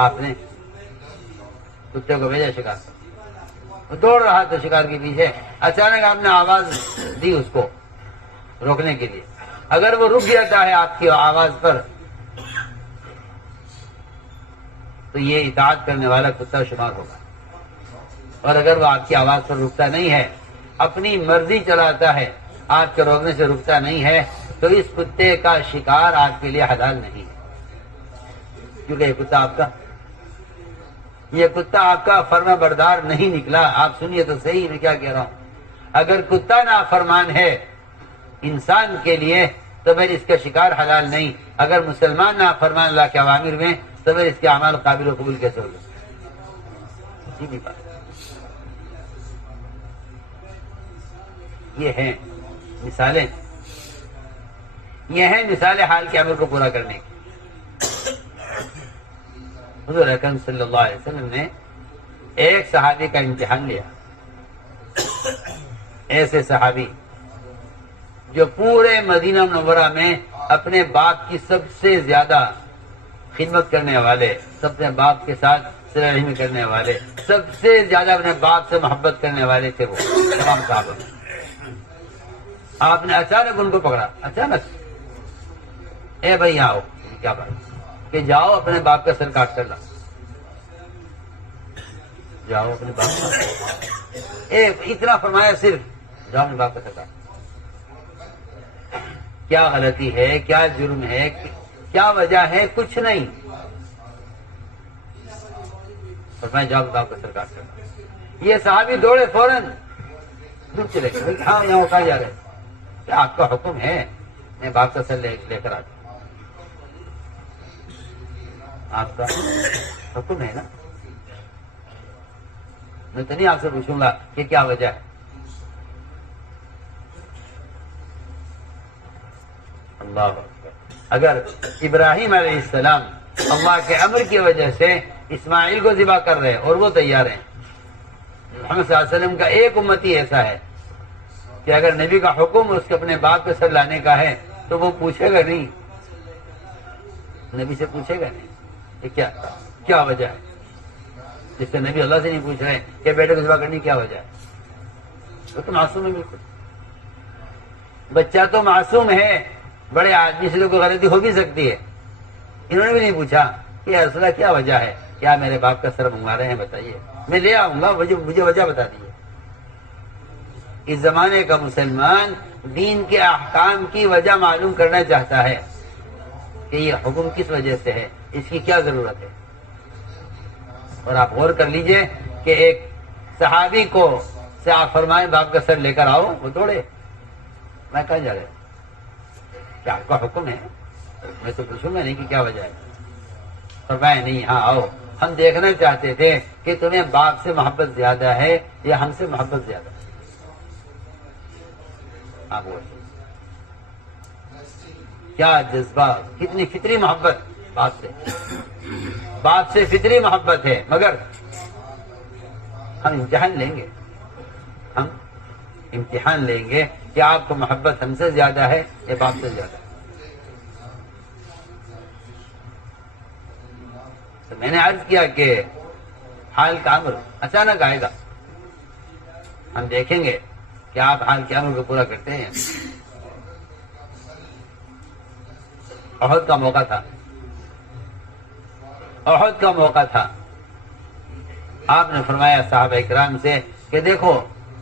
آپ نے کتے کو بھیجا شکار، وہ دوڑ رہا تو شکار کے پیچھے، اچانک آپ نے آواز دی اس کو روکنے کے لیے، اگر وہ رک جاتا ہے آپ کی آواز پر تو یہ اطاعت کرنے والا کتا شمار ہوگا، اور اگر وہ آپ کی آواز پر رکتا نہیں ہے، اپنی مرضی چلاتا ہے، آپ کے روکنے سے رکتا نہیں ہے، تو اس کتے کا شکار آپ کے لیے حلال نہیں ہے، کیونکہ یہ کتا آپ کا فرما بردار نہیں نکلا۔ آپ سنیے تو صحیح میں کیا کہہ رہا ہوں، اگر کتا نافرمان ہے انسان کے لیے تو پھر اس کا شکار حلال نہیں، اگر مسلمان نافرمان اللہ کے اوامر میں تو پھر اس کے اعمال قابل و قبول کیسے ہوگا؟ سیدھی بات۔ یہ ہیں مثالیں حال کے امر کو پورا کرنے کی۔ حضور اکرم صلی اللہ علیہ وسلم نے ایک صحابی کا امتحان لیا، ایسے صحابی جو پورے مدینہ منورہ میں اپنے باپ کی سب سے زیادہ خدمت کرنے والے، سب سے باپ کے ساتھ صلہ رحمی کرنے والے، سب سے زیادہ اپنے باپ سے محبت کرنے والے تھے وہ تمام صحابہ۔ آپ نے اچانک ان کو پکڑا، اچانک، اے بھائی آؤ، کیا بات کہ جاؤ اپنے باپ کا سر کاٹ کر لاؤ، جاؤ اپنے باپ کا، اتنا فرمایا صرف جاؤ اپنے باپ کا سر کاٹ۔ کیا غلطی ہے، کیا جرم ہے، کیا وجہ ہے؟ کچھ نہیں، فرمایا جاؤ باپ کا سر کاٹ کر لاؤ۔ یہ صحابی دوڑے فوراً دور چلے گئے، ہاں یہاں کہاں جا رہے؟ کیا آپ کا حکم ہے میں باپ کا سر لے کر آتا ہوں؟ آپ کا حکم ہے نا، میں تو نہیں آپ سے پوچھوں گا کہ کیا وجہ ہے۔ اللہ اکبر۔ اگر ابراہیم علیہ السلام اللہ کے امر کی وجہ سے اسماعیل کو ذبح کر رہے اور وہ تیار ہیں، محمد صلی اللہ علیہ وسلم کا ایک امتی ایسا ہے کہ اگر نبی کا حکم اس کے اپنے باپ کے سر لانے کا ہے تو وہ پوچھے گا نہیں، نبی سے پوچھے گا نہیں کہ کیا وجہ ہے، جس سے نبی اللہ سے نہیں پوچھ رہے کہ بیٹے کو ذبح کرنے کی کیا وجہ ہے۔ وہ تو معصوم ہے، بالکل بچہ تو معصوم ہے، بڑے آدمی سے تو کوئی غلطی ہو بھی سکتی ہے، انہوں نے بھی نہیں پوچھا کہ اصلہ کیا وجہ ہے، کیا میرے باپ کا سر منگوا رہے ہیں، بتائیے میں لے آؤں گا، مجھے وجہ بتا دیجیے۔ اس زمانے کا مسلمان دین کے احکام کی وجہ معلوم کرنا چاہتا ہے کہ یہ حکم کس وجہ سے ہے، اس کی کیا ضرورت ہے۔ اور آپ غور کر لیجئے کہ ایک صحابی کو سے آپ فرمائیں باپ کا سر لے کر آؤ، وہ دوڑے، میں کہاں جا رہے؟ کیا آپ کا حکم ہے؟ میں تو پوچھوں گا نہیں کہ کیا وجہ ہے۔ فرمایا نہیں، ہاں آؤ، ہم دیکھنا چاہتے تھے کہ تمہیں باپ سے محبت زیادہ ہے یا ہم سے محبت زیادہ ہے۔ آپ کیا جذبہ، کتنی فطری محبت باپ سے فطری محبت ہے، مگر ہم امتحان لیں گے کہ آپ کو محبت ہم سے زیادہ ہے یا باپ سے زیادہ ہے۔ تو میں نے عرض کیا کہ حال کا امر اچانک آئے گا، ہم دیکھیں گے کہ آپ حال کے امر کو پورا کرتے ہیں۔ احد کا موقع تھا، آپ نے فرمایا صحابہ کرام سے کہ دیکھو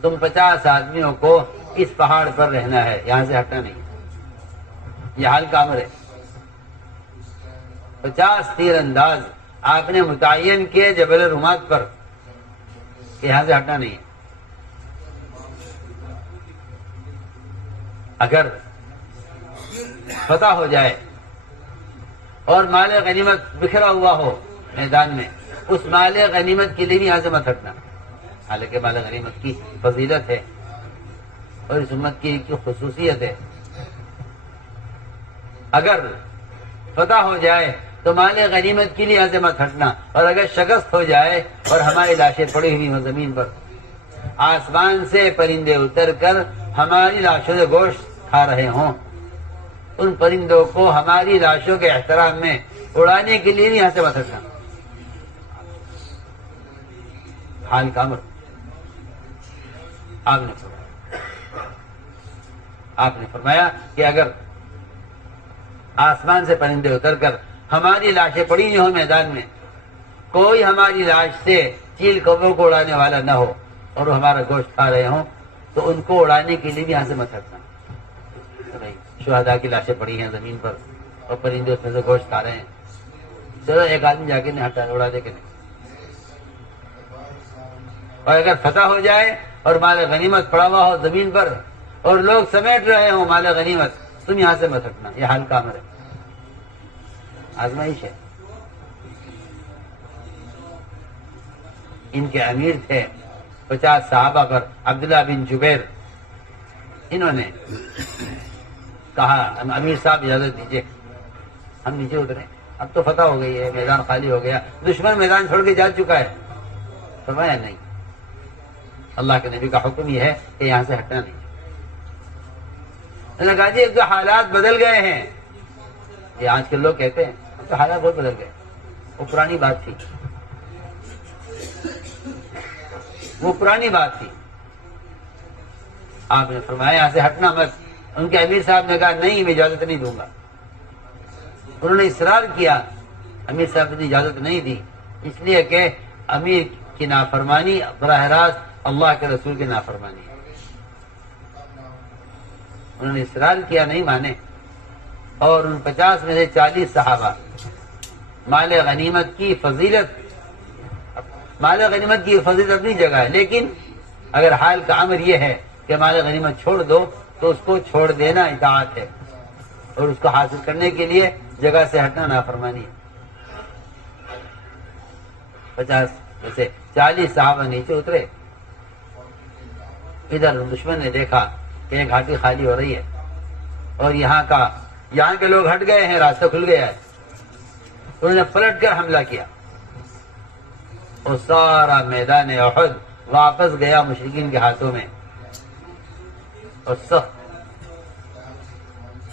تم 50 آدمیوں کو اس پہاڑ پر رہنا ہے، یہاں سے ہٹنا نہیں، یہ حال کا امر ہے۔ 50 تیر انداز آپ نے متعین کیے جبل الرمات پر کہ یہاں سے ہٹنا نہیں ہے۔ اگر فتح ہو جائے اور مال غنیمت بکھرا ہوا ہو میدان میں، اس مال غنیمت کے لیے بھی یہاں سے مت ہٹنا، حالانکہ مال غنیمت کی فضیلت ہے اور اس امت کی خصوصیت ہے۔ اگر فتح ہو جائے تو مال غنیمت کے لیے یہاں سے مت ہٹنا، اور اگر شکست ہو جائے اور ہماری لاشیں پڑی ہوئی ہوں زمین پر، آسمان سے پرندے اتر کر ہماری لاشوں سے گوشت کھا رہے ہوں، ان پرندوں کو ہماری لاشوں کے احترام میں اڑانے کے لیے یہاں سے مت ہٹنا۔ حال کا امر آپ نے فرمایا کہ اگر آسمان سے پرندے اتر کر ہماری لاشیں پڑی ہوئی ہوں میدان میں، کوئی ہماری لاش سے چیل کبوں کو اڑانے والا نہ ہو اور وہ ہمارا گوشت کھا رہے ہوں، تو ان کو اڑانے کے لیے بھی یہاں سے مت ہٹنا۔ شہداء کی لاشیں پڑی ہیں زمین پر اور پرندے اس میں سے گوشت کھا رہے ہیں، چلو ایک آدمی جا کے نہیں ہٹا اڑا دے کے نہیں۔ اور اگر فتح ہو جائے اور مال غنیمت پڑا ہوا ہو زمین پر اور لوگ سمیٹ رہے ہوں مال غنیمت، تم یہاں سے مت ہٹنا۔ یہ حال کا امر ہے، آزمائش ہے۔ ان کے امیر تھے 50 صحابہ پر عبداللہ بن جبیر، انہوں نے کہا امیر صاحب اجازت دیجیے ہم نیچے اتریں، اب تو فتح ہو گئی ہے، میدان خالی ہو گیا، دشمن میدان چھوڑ کے جا چکا ہے۔ فرمایا نہیں، اللہ کے نبی کا حکم یہ ہے کہ یہاں سے ہٹنا نہیں۔ کہا جی اب تو حالات بدل گئے ہیں، یہ آج کے لوگ کہتے ہیں اب تو حالات بہت بدل گئے، وہ پرانی بات تھی، وہ پرانی بات تھی۔ آپ نے فرمایا یہاں سے ہٹنا مت۔ ان کے امیر صاحب نے کہا نہیں میں اجازت نہیں دوں گا۔ انہوں نے اصرار کیا، امیر صاحب نے اجازت نہیں دی، اس لیے کہ امیر کی نافرمانی براہ راست اللہ کے رسول کی نافرمانی ہے۔ انہوں نے اصرار کیا، نہیں مانے، اور ان 50 میں سے 40 صحابہ مال غنیمت کی فضیلت اپنی جگہ ہے، لیکن اگر حال کا امر یہ ہے کہ مال غنیمت چھوڑ دو تو اس کو چھوڑ دینا اطاعت ہے، اور اس کو حاصل کرنے کے لیے جگہ سے ہٹنا نافرمانی ہے۔ 50 میں سے 40 صحابہ نیچے اترے، ادھر دشمن نے دیکھا کہ یہ گھاٹی خالی ہو رہی ہے اور یہاں کے لوگ ہٹ گئے ہیں، راستہ کھل گیا ہے، انہوں نے پلٹ کر حملہ کیا اور سارا میدان احد واپس گیا مشرکین کے ہاتھوں میں، اور سخت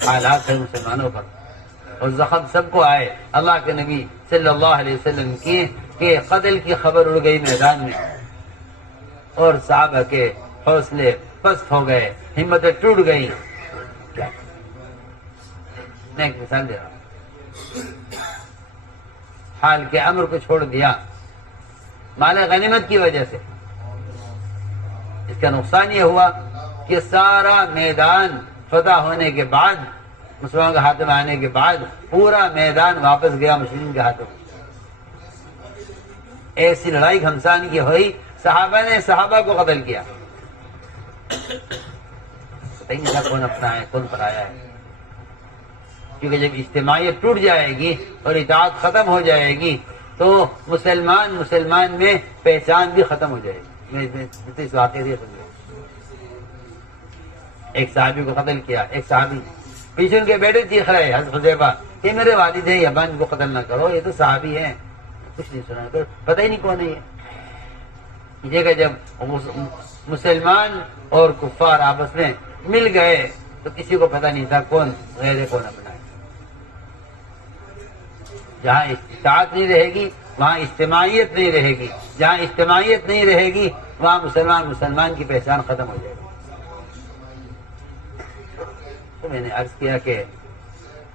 حالات ہے مسلمانوں پر، اور زخم سب کو آئے۔ اللہ کے نبی صلی اللہ علیہ وسلم کی قتل کی خبر اڑ گئی میدان میں، اور صحابہ کے حوصلے پست ہو گئے، ہمتیں ٹوٹ گئی۔ میں ایک مثال دے رہا ہوں، حال کے امر کو چھوڑ دیا مال غنیمت کی وجہ سے، اس کا نقصان یہ ہوا کہ سارا میدان فتح ہونے کے بعد، مسلمانوں کے ہاتھ میں آنے کے بعد، پورا میدان واپس گیا مشرکین کے ہاتھوں میں۔ ایسی لڑائی گھمسان کی ہوئی، صحابہ نے صحابہ کو قتل کیا، پتہ ہی نہیں تھا کون اپنا ہے کون پرایا ہے، کیونکہ جب اجتماعیت ٹوٹ جائے گی اور اطاعت ختم ہو جائے گی تو مسلمان میں پہچان بھی ختم ہو جائے گی۔ میں اس واقعے سے سمجھا، ایک صحابی کو قتل کیا، ایک صحابی پیچھے ان کے بیٹے چیخ رہے حضرت حذیفہ کہ میرے والد ہیں یبان، ان کو قتل نہ کرو، یہ تو صحابی ہیں، کچھ نہیں سنا، پتہ ہی نہیں کون ہے یہ جگہ۔ جب مسلمان اور کفار آپس میں مل گئے تو کسی کو پتہ نہیں تھا کون غیر کون اپنا ہے۔ جہاں اطاعت نہیں رہے گی وہاں اجتماعیت نہیں رہے گی، جہاں اجتماعیت نہیں رہے گی وہاں مسلمان کی پہچان ختم ہو جائے گی۔ تو میں نے عرض کیا کہ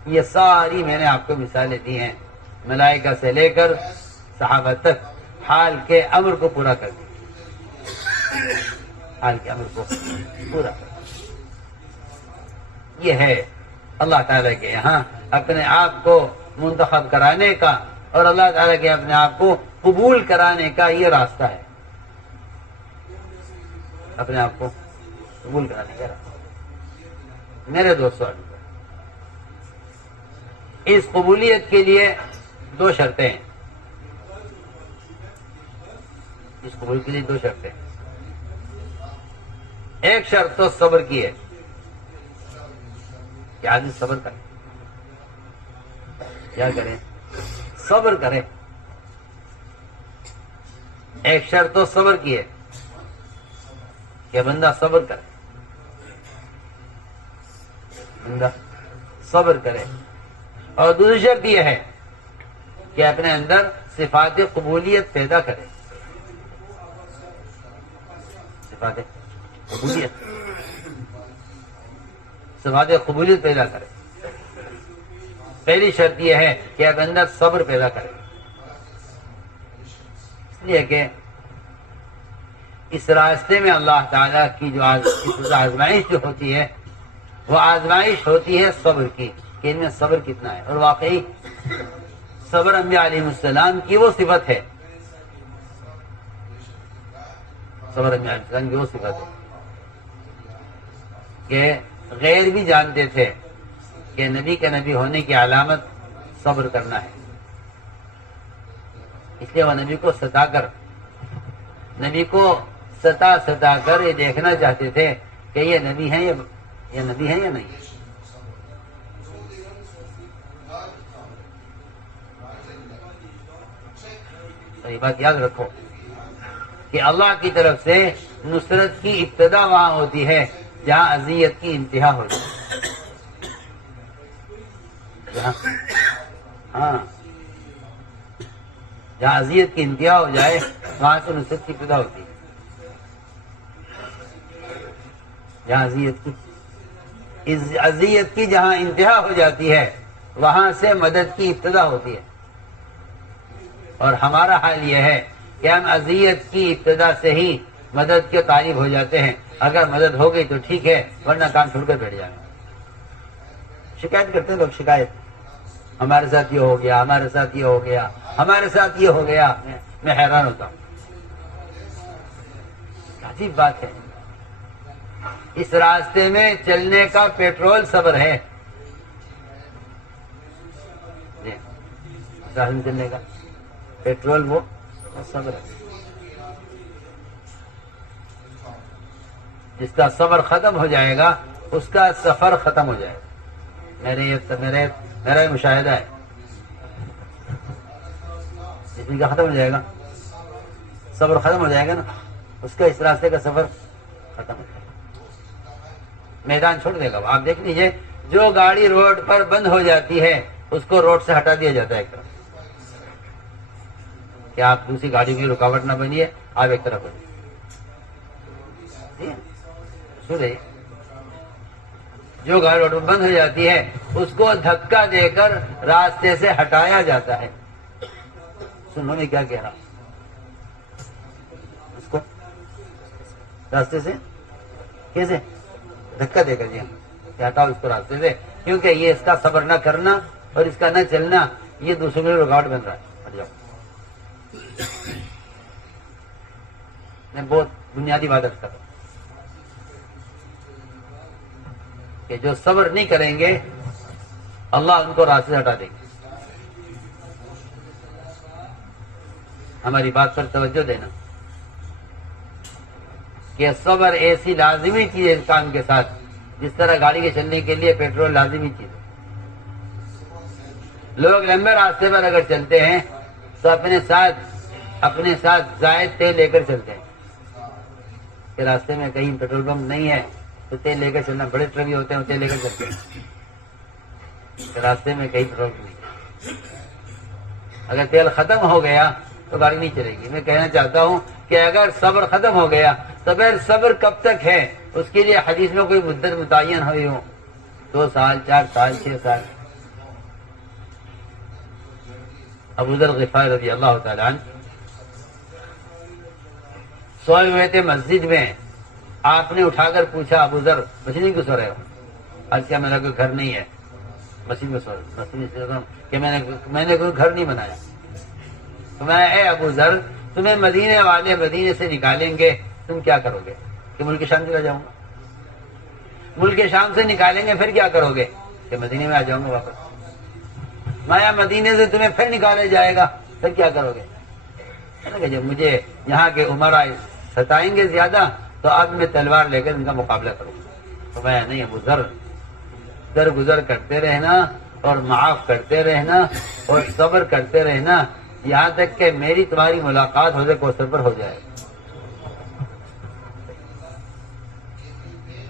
یہ ساری میں نے آپ کو مثالیں دی ہیں، ملائکہ سے لے کر صحابہ تک حال کے امر کو پورا کر دیا، حال کے امر کو پورا کر دیا۔ یہ ہے اللہ تعالیٰ کے یہاں اپنے آپ کو منتخب کرانے کا اور اللہ تعالیٰ کے اپنے آپ کو قبول کرانے کا یہ راستہ ہے، اپنے آپ کو قبول کرانے کا راستہ۔ میرے دوستوں، اس قبولیت کے لیے 2 شرطیں ہیں، اس قبول کے لیے 2 شرطیں ہیں۔ ایک شرط تو صبر کی ہے کہ آدمی صبر کرے، کیا کریں صبر کرے. ایک شرط تو صبر کی ہے کہ بندہ صبر کرے، بندہ صبر کرے. اور دوسری شرط یہ ہے کہ اپنے اندر صفات قبولیت پیدا کرے. صفات قبولیت، صفات قبولیت پیدا کرے. پہلی شرط یہ ہے کہ اپنے اندر صبر پیدا کرے، اس لیے کہ اس راستے میں اللہ تعالیٰ کی جو آزمائش جو ہوتی ہے وہ آزمائش ہوتی ہے صبر کی، کہ ان میں صبر کتنا ہے. اور واقعی صبر انبیاء علیہ السلام کی وہ صفت ہے، صبر انبیاء علیہ السلام کی وہ صفت ہے کہ غیر بھی جانتے تھے کہ نبی کے نبی ہونے کی علامت صبر کرنا ہے. اس لیے وہ نبی کو ستا کر یہ دیکھنا چاہتے تھے کہ یہ نبی ہیں یہ نبی ہیں یا نہیں. تو یہ بات یاد رکھو کہ اللہ کی طرف سے نصرت کی ابتدا وہاں ہوتی ہے جہاں اذیت کی انتہا ہوتی ہے. جہاں اذیت کی انتہا ہو جائے وہاں سے نصرت کی ابتدا ہوتی ہے. جہاں اذیت کی جہاں انتہا ہو جاتی ہے وہاں سے مدد کی ابتدا ہوتی ہے. اور ہمارا حال یہ ہے کہ ہم اذیت کی ابتدا سے ہی مدد کے طالب ہو جاتے ہیں. اگر مدد ہو گئی تو ٹھیک ہے، ورنہ کام چھوڑ کر بیٹھ جائیں. شکایت کرتے ہیں لوگ، شکایت، ہمارے ساتھ یہ ہو گیا، ہمارے ساتھ یہ ہو گیا، ہمارے ساتھ یہ ہو گیا. میں حیران ہوتا ہوں، عجیب بات ہے. اس راستے میں چلنے کا پیٹرول صبر ہے. راستے میں چلنے کا پیٹرول وہ صبر ہے. جس کا صبر ختم ہو جائے گا اس کا سفر ختم ہو جائے گا. میرا یہ مشاہدہ ہے. جس کا ختم ہو جائے گا، صبر ختم ہو جائے گا نا، اس کا اس راستے کا سفر ختم ہو جائے گا، میدان چھوڑ دے گا. آپ دیکھ لیجئے، جو گاڑی روڈ پر بند ہو جاتی ہے اس کو روڈ سے ہٹا دیا جاتا ہے ایک طرف، کہ آپ دوسری گاڑی کی رکاوٹ نہ بنیے، آپ ایک طرف بنیے. جو گاڑی روڈ پر بند ہو جاتی ہے اس کو دھکا دے کر راستے سے ہٹایا جاتا ہے. سنو میں کیا کہہ رہا ہوں، اس کو راستے سے کیسے دھکا دے کر دیا، ہٹاؤ اس کو راستے سے، کیونکہ یہ اس کا صبر نہ کرنا اور اس کا نہ چلنا یہ دوسروں کے لیے رکاوٹ بن رہا ہے. ہٹ جاؤ. میں بہت بنیادی بات کرتا ہوں کہ جو صبر نہیں کریں گے اللہ ان کو راستے سے ہٹا دیں گے. ہماری بات پر توجہ دینا کہ صبر ایسی لازمی چیز ہے اس کام کے ساتھ، جس طرح گاڑی کے چلنے کے لیے پیٹرول لازمی چیز ہے. لوگ لمبے راستے پر اگر چلتے ہیں تو اپنے ساتھ زائد تیل لے کر چلتے ہیں کہ راستے میں کہیں پیٹرول پمپ نہیں ہے تو تیل لے کر چلنا. بڑے ٹرک ہوتے ہیں وہ تیل لے کر چلتے ہیں کہ راستے میں کہیں پیٹرول پمپ نہیں. اگر تیل ختم ہو گیا تو گاڑی نہیں چلے گی. میں کہنا چاہتا ہوں کہ اگر صبر ختم ہو گیا تو پھر صبر کب تک ہے؟ اس کے لیے حدیث میں کوئی مدت متعین ہوئی ہو، 2 سال، 4 سال، 6 سال. ابو ذر غفاری رضی اللہ تعالیٰ عنہ سوئے ہوئے تھے مسجد میں. آپ نے اٹھا کر پوچھا، ابو ذر مسجد میں کیوں سو رہے ہو؟ آج کیا میرا کوئی گھر نہیں ہے، مسجد میں سو رہے ہو. مسجد میں کہ میں نے کوئی گھر نہیں بنایا. تو میں اے ابو ذر، تمہیں مدینے والے مدینے سے نکالیں گے، تم کیا کرو گے؟ کہ ملک شام چلا جاؤں گا. ملک شام سے نکالیں گے پھر کیا کرو گے؟ کہ مدینے میں آ جاؤں گا واپس. میں مدینے سے تمہیں پھر نکالا جائے گا، پھر کیا کرو گے؟ کہ جب مجھے یہاں کے عمرا ستائیں گے زیادہ تو اب میں تلوار لے کر ان کا مقابلہ کروں گا. تو میں نہیں ابو ذر، در گزر کرتے رہنا اور معاف کرتے رہنا اور صبر کرتے رہنا یہاں تک کہ میری تمہاری ملاقات حوض کوثر پر ہو جائے.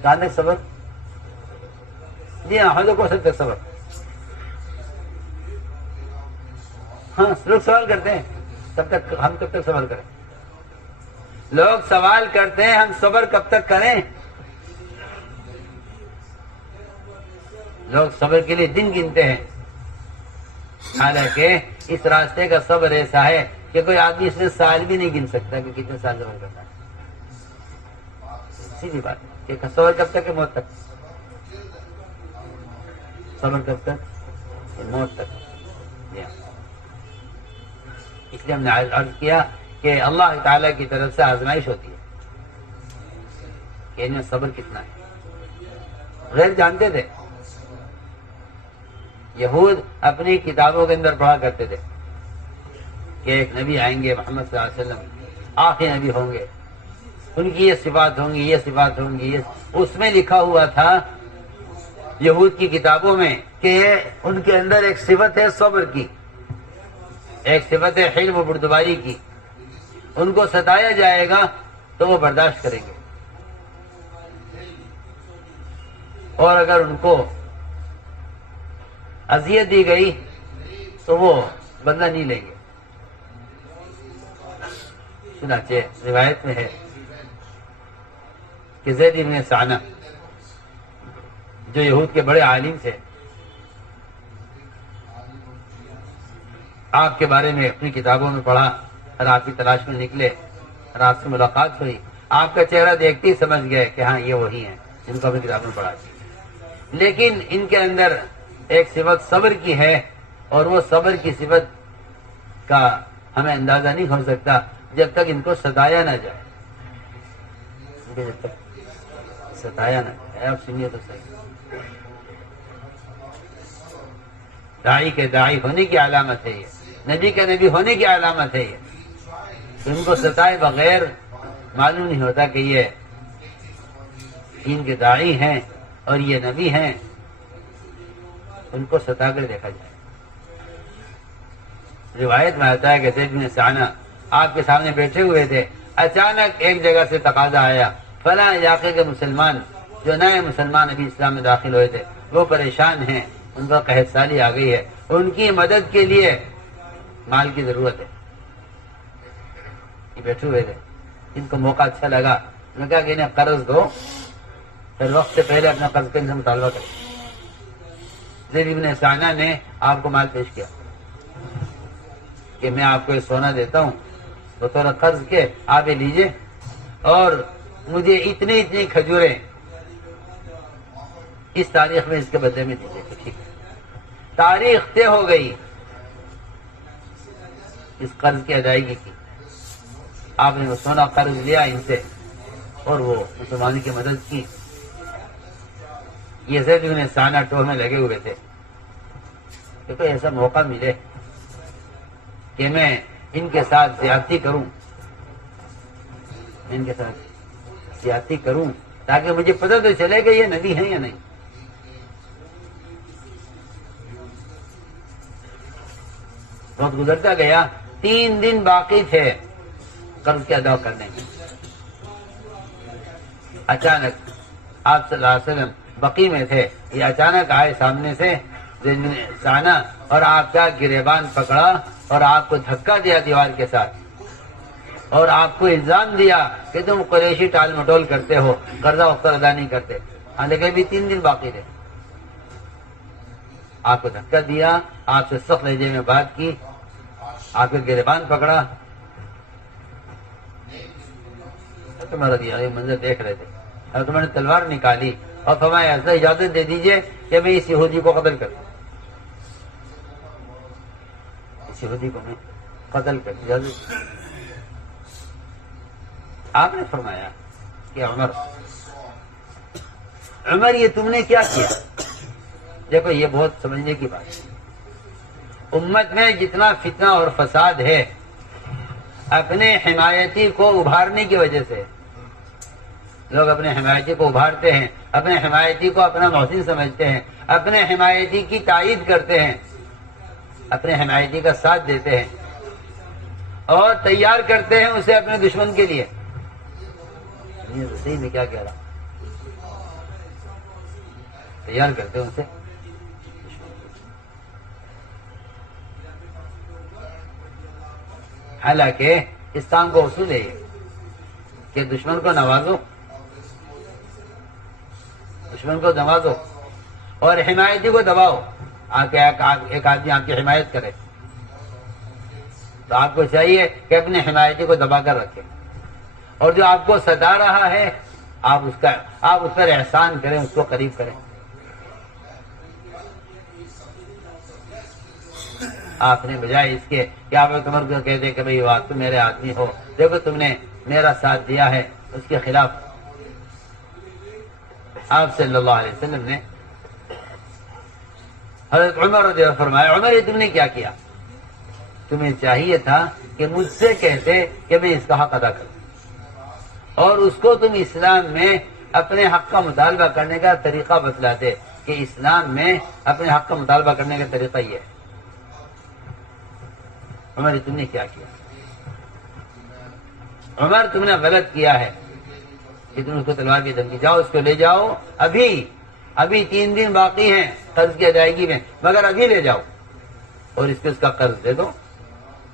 کہاں تک صبر؟ جی ہاں، حوض کوثر تک صبر. ہاں لوگ سوال کرتے ہیں کب تک ہم کب تک صبر کریں. لوگ سوال کرتے ہیں ہم صبر کب تک کریں. لوگ صبر کے لیے دن گنتے ہیں، حالانکہ اس راستے کا صبر ایسا ہے کہ کوئی آدمی اس میں سال بھی نہیں گن سکتا کہ کتنے سال صبر کرنا ہے. سیدھی بات ہے کہ صبر کب تک ہے؟ موت تک. صبر کب تک؟ موت تک. اس لیے ہم نے عرض کیا کہ اللہ تعالیٰ کی طرف سے آزمائش ہوتی ہے کہ ان میں صبر کتنا ہے. غیر جانتے تھے. یہود اپنی کتابوں کے اندر پڑھا کرتے تھے کہ ایک نبی آئیں گے، محمد صلی اللہ علیہ وسلم آخری نبی ہوں گے، ان کی یہ صفات ہوں گی، یہ صفات ہوں گی. اس میں لکھا ہوا تھا یہود کی کتابوں میں کہ ان کے اندر ایک صفت ہے صبر کی، ایک صفت ہے حلم و بردباری کی. ان کو ستایا جائے گا تو وہ برداشت کریں گے، اور اگر ان کو اذیت دی گئی تو وہ بدلہ نہیں لیں گے. چنانچہ روایت میں ہے کہ زید بن ثانہ جو یہود کے بڑے عالم تھے، آپ کے بارے میں اپنی کتابوں میں پڑھا اور آپ کی تلاش میں نکلے اور آپ سے ملاقات ہوئی. آپ کا چہرہ دیکھتے ہی سمجھ گئے کہ ہاں یہ وہی ہیں جن کو اپنی کتابوں میں پڑھا. لیکن ان کے اندر ایک صفت صبر کی ہے، اور وہ صبر کی صفت کا ہمیں اندازہ نہیں ہو سکتا جب تک ان کو ستایا نہ جائے. جب تک ستایا نہ جائے. آپ سنیے تو صحیح. داعی کے داعی ہونے کی علامت ہے یہ، نبی کا نبی ہونے کی علامت ہے یہ. ان کو ستائے بغیر معلوم نہیں ہوتا کہ یہ دین کے داعی ہیں اور یہ نبی ہیں. ان کو ستا کر دیکھا جائے. روایت میں آتا ہے کہ زید بن ثانہ آپ کے سامنے بیٹھے ہوئے تھے، اچانک ایک جگہ سے تقاضا آیا، فلاں علاقے کے مسلمان جو نئے مسلمان ابھی اسلام میں داخل ہوئے تھے وہ پریشان ہیں، ان کا قحط سالی آ گئی ہے، ان کی مدد کے لیے مال کی ضرورت ہے. یہ بیٹھے ہوئے تھے، ان کو موقع اچھا لگا، انہوں نے کہا کہ انہیں قرض دو، پھر وقت سے پہلے اپنا قرض کا ان سے مطالبہ کریں. زید بن ثانہ نے آپ کو مال پیش کیا کہ میں آپ کو یہ سونا دیتا ہوں بطور قرض کے، آپ یہ لیجئے، اور مجھے اتنی کھجوریں اس تاریخ میں اس کے بدلے میں دیجیے. ٹھیک ہے. تاریخ طے ہو گئی اس قرض کی ادائیگی کی. آپ نے وہ سونا قرض لیا ان سے اور وہ مسلمانوں کی مدد کی. یہ زید بن ثانہ ٹوہ میں لگے ہوئے تھے کہ کوئی ایسا موقع ملے کہ میں ان کے ساتھ زیادتی کروں، ان کے ساتھ زیادتی کروں تاکہ مجھے پتہ تو چلے کہ یہ نبی ہیں یا نہیں. وقت گزرتا گیا، 3 دن باقی تھے قرض کے ادا کرنے میں. اچانک آپ صلی اللہ علیہ وسلم بقی میں تھے، یہ اچانک آئے سامنے سے زید بن ثانہ اور آپ کا گریبان پکڑا اور آپ کو دھکا دیا دیوار کے ساتھ، اور آپ کو الزام دیا کہ تم قریشی ٹال مٹول کرتے ہو، قرضہ وقت ادا نہیں کرتے. لیکن بھی 3 دن باقی تھے. آپ کو دھکا دیا، آپ سے سخت لہجے میں بات کی، آپ کا گریبان پکڑا. تمہارا یہ منظر دیکھ رہے تھے اور تمہوں نے تلوار نکالی اور فرمایا ایسا اجازت دے دیجئے کہ میں اس یہودی کو قتل کروں. اس یہودی کو میں قتل کر اجازت. آپ نے فرمایا کہ عمر یہ تم نے کیا کیا؟ دیکھو یہ بہت سمجھنے کی بات ہے. امت میں جتنا فتنہ اور فساد ہے اپنے حمایتی کو ابھارنے کی وجہ سے. لوگ اپنے حمایتی کو ابھارتے ہیں، اپنے حمایتی کو اپنا محسن سمجھتے ہیں، اپنے حمایتی کی تائید کرتے ہیں، اپنے حمایتی کا ساتھ دیتے ہیں اور تیار کرتے ہیں اسے اپنے دشمن کے لیے۔ صحیح میں کیا کہہ رہا ہوں؟ تیار کرتے ہیں اسے حالانکہ اسلام کو اصول ہے کہ دشمن کو نوازو، دشمن کو نوازو اور حمایتی کو دباؤ۔ ایک آدمی آپ کی حمایت کرے تو آپ کو چاہیے کہ اپنے حمایتی کو دبا کر رکھیں، اور جو آپ کو ستا رہا ہے آپ اس پر احسان کریں، اس کو قریب کریں۔ آپ نے بجائے اس کے کہ آپ عمر کو کہہ دے کہ بھئی تم میرے آدمی ہو، دیکھو تم نے میرا ساتھ دیا ہے، اس کے خلاف آپ صلی اللہ علیہ وسلم نے حضرت عمر رضی اللہ عنہ فرمایا، عمر یہ تم نے کیا کیا؟ تمہیں چاہیے تھا کہ مجھ سے کہتے کہ میں اس کا حق ادا کروں، اور اس کو تم اسلام میں اپنے حق کا مطالبہ کرنے کا طریقہ بتلاتے کہ اسلام میں اپنے حق کا مطالبہ کرنے کا طریقہ یہ ہے۔ عمر تم نے کیا کیا؟ عمر تم نے غلط کیا ہے کہ تم اس کو تلوار کی دھمکی، جاؤ اس کو لے جاؤ، ابھی 3 دن باقی ہیں قرض کی ادائیگی میں، مگر ابھی لے جاؤ اور اس کا قرض دے دو،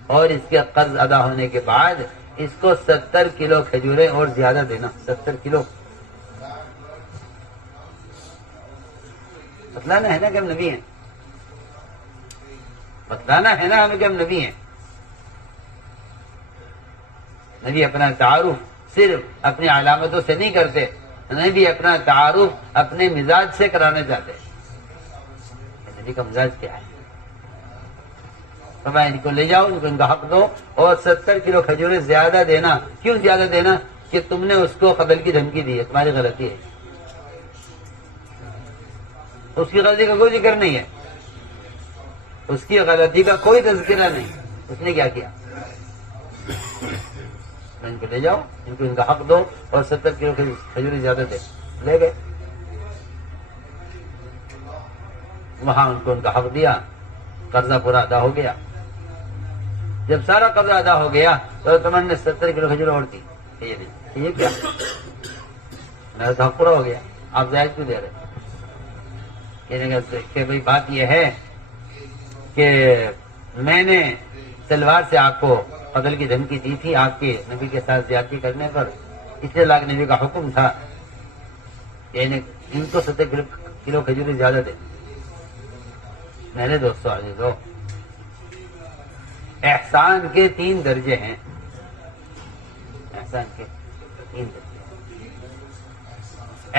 اور اس کے قرض ادا ہونے کے بعد اس کو 70 کلو کھجوریں اور زیادہ دینا۔ 70 کلو بتلانا ہے نا کہ ہم نبی ہیں، بتلانا ہے نا ہمیں کہ ہم نبی ہیں۔ نبی اپنا تعارف صرف اپنی علامتوں سے نہیں کرتے، نبی اپنا تعارف اپنے مزاج سے کرانا چاہتے ہیں۔ نبی کا مزاج کیا ہے؟ ان کو لے جاؤ، ان کا حق دو اور 70 کلو کھجوریں زیادہ دینا۔ کیوں زیادہ دینا؟ کہ تم نے اس کو قتل کی دھمکی دی ہے، تمہاری غلطی ہے، اس کی غلطی کا کوئی ذکر نہیں ہے، اس کی غلطی کا کوئی تذکرہ نہیں، اس نے کیا کیا؟ ان کو لے جاؤ، ان کا حق دو اور 70 کلو کھجوریں زیادہ دے۔ لے گئے وہاں، ان کو ان کا حق دیا، قرضہ پورا ادا ہو گیا۔ جب سارا قرضہ ادا ہو گیا تو تمہارے نے 70 کلو کھجور اور دی، یہ کیا؟ میرا تو حق پورا ہو گیا، آپ زائد کیوں دے رہے؟ کہ بھئی بات یہ ہے کہ میں نے تلوار سے آپ کو قتل کی دھمکی دی تھی آپ کے نبی کے ساتھ زیادتی کرنے پر، اس لیے اللہ نبی کا حکم تھا یعنی ان کو 70 کلو کھجوریں زیادہ دے۔ میرے دوستو عزیزو، احسان کے 3 درجے ہیں، احسان کے 3 درجے،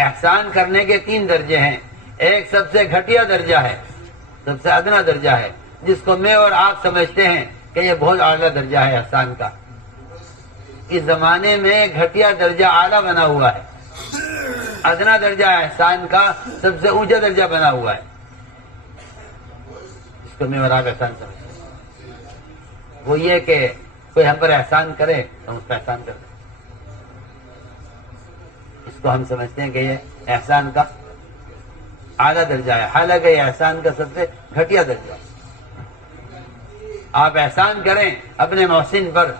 احسان کرنے کے 3 درجے ہیں۔ ایک سب سے گھٹیا درجہ ہے، سب سے ادنا درجہ ہے، جس کو میں اور آپ سمجھتے ہیں کہ یہ بہت اعلیٰ درجہ ہے احسان کا۔ اس زمانے میں گھٹیا درجہ اعلیٰ بنا ہوا ہے، ادنا درجہ احسان کا سب سے اونچا درجہ بنا ہوا ہے، اس کو میں اور آپ احسان سمجھتے ہیں۔ وہ یہ کہ کوئی ہم پر احسان کرے تو ہم اس پر احسان کرتے ہیں، اس کو ہم سمجھتے ہیں کہ یہ احسان کا اعلیٰ درجہ ہے، حالانکہ یہ احسان کا سب سے گھٹیا درجہ ہے۔ آپ احسان کریں اپنے محسن پر،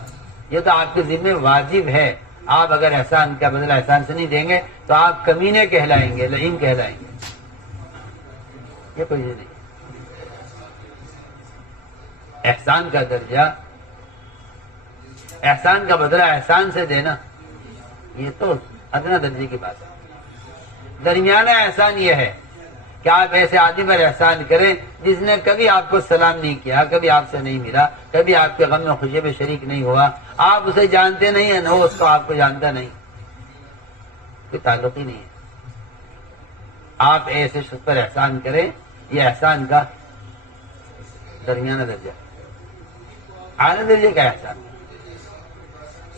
یہ تو آپ کے ذمہ واجب ہے۔ آپ اگر احسان کا بدلہ احسان سے نہیں دیں گے تو آپ کمینے کہلائیں گے، لعین کہلائیں گے، یہ کوئی نہیں۔ احسان کا درجہ، احسان کا بدلہ احسان سے دینا، یہ تو ادنا درجے کی بات ہے۔ درمیانہ احسان یہ ہے کہ آپ ایسے آدمی پر احسان کریں جس نے کبھی آپ کو سلام نہیں کیا، کبھی آپ سے نہیں ملا، کبھی آپ کے غم میں خوشی میں شریک نہیں ہوا، آپ اسے جانتے نہیں ہیں، نہ وہ اس کو آپ کو جانتا نہیں، کوئی تعلق ہی نہیں ہے۔ آپ ایسے شخص پر احسان کریں، یہ احسان کا درمیانہ درجہ، اعلیٰ درجے کا احسان۔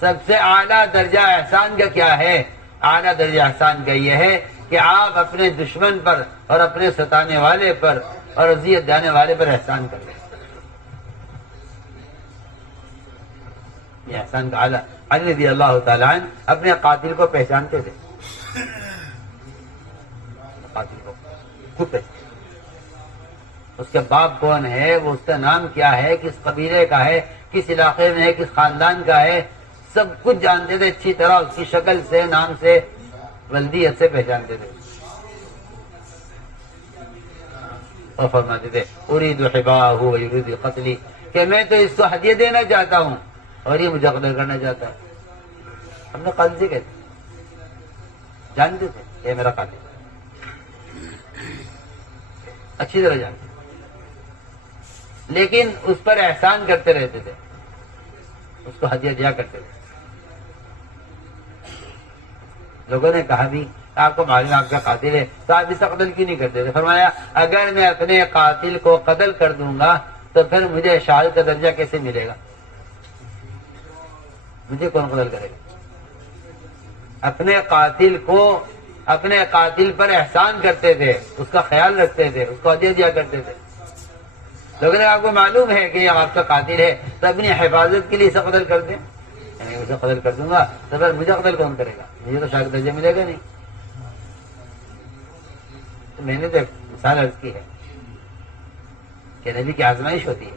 سب سے اعلیٰ درجہ احسان کا کیا ہے؟ اعلیٰ درجہ احسان کا یہ ہے کہ آپ اپنے دشمن پر اور اپنے ستانے والے پر اور اذیت دینے والے پر احسان کر لیں، یہ احسان کا اعلیٰ۔ علی رضی اللہ تعالیٰ عنہ اپنے قاتل کو پہچانتے تھے، قاتل کو خوب پہچان، اس کے باپ کون ہے، وہ اس کا نام کیا ہے، کس قبیلے کا ہے، کس علاقے میں ہے، کس خاندان کا ہے، سب کچھ جانتے تھے اچھی طرح، اس کی شکل سے، نام سے، ولدیت سے پہچانتے تھے، اور فرماتے تھے اريد حباءه ويريد قتلي، کہ میں تو اس کو ہدیہ دینا چاہتا ہوں اور یہ مجھے قتل کرنا چاہتا ہے۔ ہم نے قاتل سے کہتے جانتے تھے یہ میرا قاتل، اچھی طرح جانتے، لیکن اس پر احسان کرتے رہتے تھے، اس کو ہدیہ دیا کرتے تھے۔ لوگوں نے کہا بھی آپ کو معلوم آپ کا قاتل ہے تو آپ اسے قتل کیوں نہیں کرتے تھے؟ فرمایا اگر میں اپنے قاتل کو قتل کر دوں گا تو پھر مجھے شہادت کا درجہ کیسے ملے گا؟ مجھے کون قتل کرے گا؟ اپنے قاتل کو، اپنے قاتل پر احسان کرتے تھے، اس کا خیال رکھتے تھے، اس کو ہدیہ دیا کرتے تھے۔ لیکن آپ کو معلوم ہے کہ یہ آپ کا قاتل ہے تو اپنی حفاظت کے لیے اسے قتل کر دیں، یعنی اسے قتل کر دوں گا تو پھر مجھے قتل کون کرے گا؟ مجھے تو شہادت درجہ ملے گا نہیں۔ تو میں نے تو ایک مثال عرض کی ہے کہ نبی کی آزمائش ہوتی ہے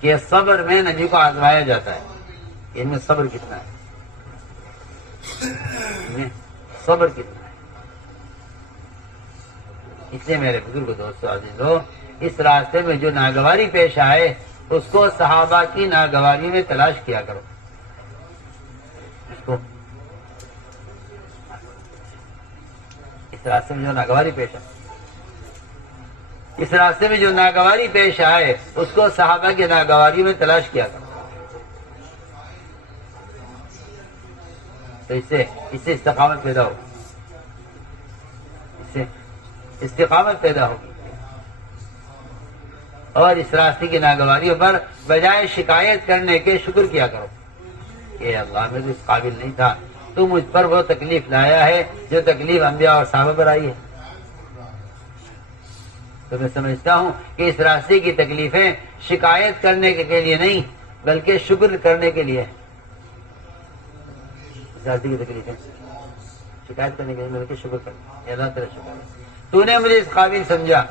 کہ صبر میں نبی کو آزمایا جاتا ہے، ان میں صبر کتنا ہے، ان میں صبر کتنا ہے۔ اس لیے میرے بزرگ دوستو عزیزو، اس راستے میں جو ناگواری پیش آئے اس کو صحابہ کی ناگواری میں تلاش کیا کرو، اس راستے میں جو ناگواری پیش آئے، اس راستے میں جو ناگواری پیش آئے اس کو صحابہ کی ناگواری میں تلاش کیا کرو، تو اس سے استقامت پیدا ہوگی، اس سے استقامت پیدا ہوگی، اور اس راستے کی ناگواریوں پر بجائے شکایت کرنے کے شکر کیا کرو کہ اللہ میں تو اس قابل نہیں تھا، تو مجھ پر وہ تکلیف لایا ہے جو تکلیف انبیاء اور صحابہ پر آئی ہے۔ تو میں سمجھتا ہوں کہ اس راستے کی تکلیفیں شکایت کرنے کے لیے نہیں بلکہ شکر کرنے کے لیے، اس راستے کی تکلیفیں شکایت کرنے کے لیے بلکہ شکر کرنے، اللہ تعالیٰ شکر ہے تو نے مجھے اس قابل سمجھا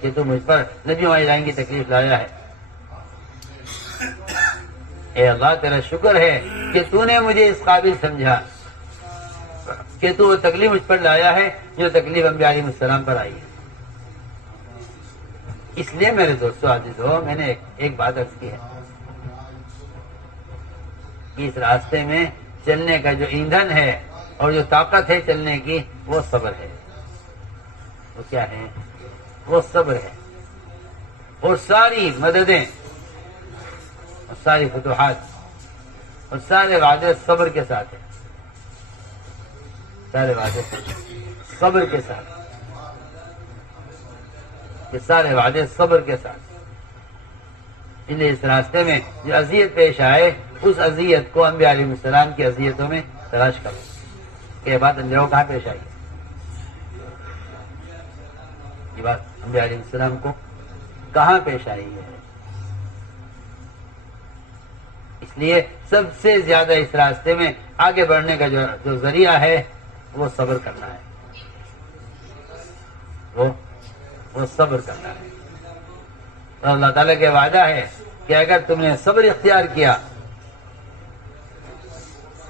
کہ تو مجھ پر نبیوں الہی کی تکلیف لایا ہے، اے اللہ تیرا شکر ہے کہ تو نے مجھے اس قابل سمجھا کہ تو وہ تکلیف مجھ پر لایا ہے جو تکلیف انبیاء علیہ السلام پر آئی ہے۔ اس لیے میرے دوستو عزیزو، میں نے ایک بات عرض کی ہے کہ اس راستے میں چلنے کا جو ایندھن ہے اور جو طاقت ہے چلنے کی وہ صبر ہے، وہ کیا ہے؟ وہ صبر ہے، اور ساری مددیں اور ساری فتوحات اور سارے وعدے صبر کے ساتھ ہیں، سارے وعدے صبر کے ساتھ، یہ سارے وعدے صبر کے ساتھ۔ اس لیے اس راستے میں جو اذیت پیش آئے اس اذیت کو انبیاء علیہ السلام کی اذیتوں میں تلاش کرو کہ یہ بات انبیاء کو کہاں پیش آئی، یہ بات انبیاء علیہ السلام کو کہاں پیش آئی ہے۔ اس لیے سب سے زیادہ اس راستے میں آگے بڑھنے کا جو ذریعہ ہے وہ صبر کرنا ہے، وہ صبر کرنا ہے۔ اور اللہ تعالیٰ کا وعدہ ہے کہ اگر تم نے صبر اختیار کیا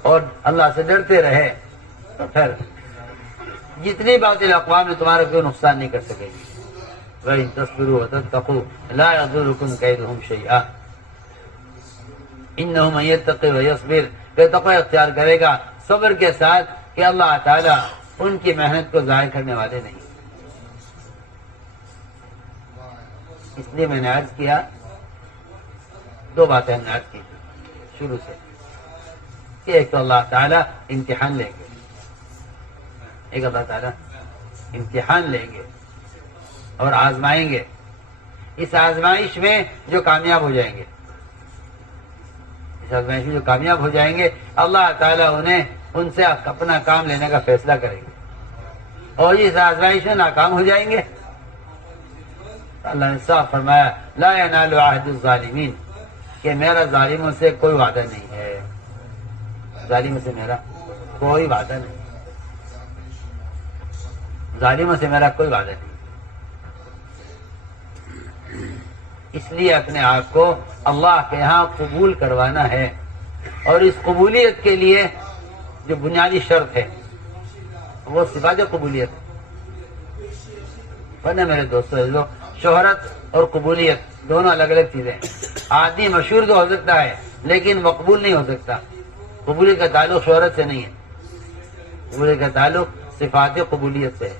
اور اللہ سے ڈرتے رہے تو پھر جتنی باطل اقوام نے تمہارا کوئی نقصان نہیں کر سکے گی۔ وَإِن تَصْبِرُوا وَتَتَّقُوا لَا يَضُرُّكُمْ كَيْدُهُمْ شَيْئًا إِنَّهُ مَن يَتَّقِ وَيَصْبِرْ، کہ تقوی اختیار کرے گا صبر کے ساتھ کہ اللہ تعالیٰ ان کی محنت کو ضائع کرنے والے نہیں۔ اس لیے میں نے عرض کیا، دو باتیں ہم نے عرض کی شروع سے کہ ایک تو اللہ تعالیٰ امتحان لیں گے، ایک اللہ تعالیٰ امتحان لیں گے اور آزمائیں گے۔ اس آزمائش میں جو کامیاب ہو جائیں گے، اس آزمائش میں جو کامیاب ہو جائیں گے اللہ تعالیٰ انہیں ان سے اپنا کام لینے کا فیصلہ کریں گے، اور اس آزمائش میں ناکام ہو جائیں گے اللہ نے صاف فرمایا لا ینال عہد الظالمین، کہ میرا ظالموں سے کوئی وعدہ نہیں ہے، ظالموں سے میرا کوئی وعدہ نہیں، ظالموں سے میرا کوئی وعدہ نہیں۔ اس لیے اپنے آپ کو اللہ کے ہاں قبول کروانا ہے، اور اس قبولیت کے لیے جو بنیادی شرط ہے وہ صفات قبولیت ہے۔ ورنہ میرے دوستو، شہرت اور قبولیت دونوں الگ الگ چیزیں ہیں۔ آدمی مشہور تو ہو سکتا ہے لیکن مقبول نہیں ہو سکتا۔ قبولیت کا تعلق شہرت سے نہیں ہے، قبولیت کا تعلق صفات قبولیت سے ہے،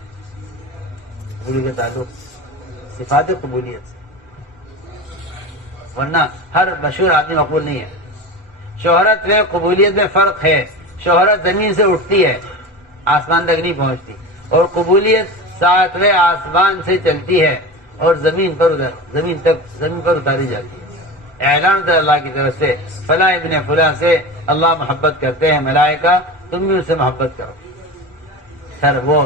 قبولیت کا تعلق صفات قبولیت سے، ورنہ ہر مشہور آدمی مقبول نہیں ہے۔ شہرت میں قبولیت میں فرق ہے، شہرت زمین سے اٹھتی ہے، آسمان تک نہیں پہنچتی، اور قبولیت ساتویں آسمان سے چلتی ہے اور زمین پر اتاری جاتی ہے۔ اعلان ہوتا ہے اللہ کی طرف سے، فلاں ابن فلاں سے اللہ محبت کرتے ہیں، ملائکہ تم بھی ان سے محبت کرو۔ سر وہ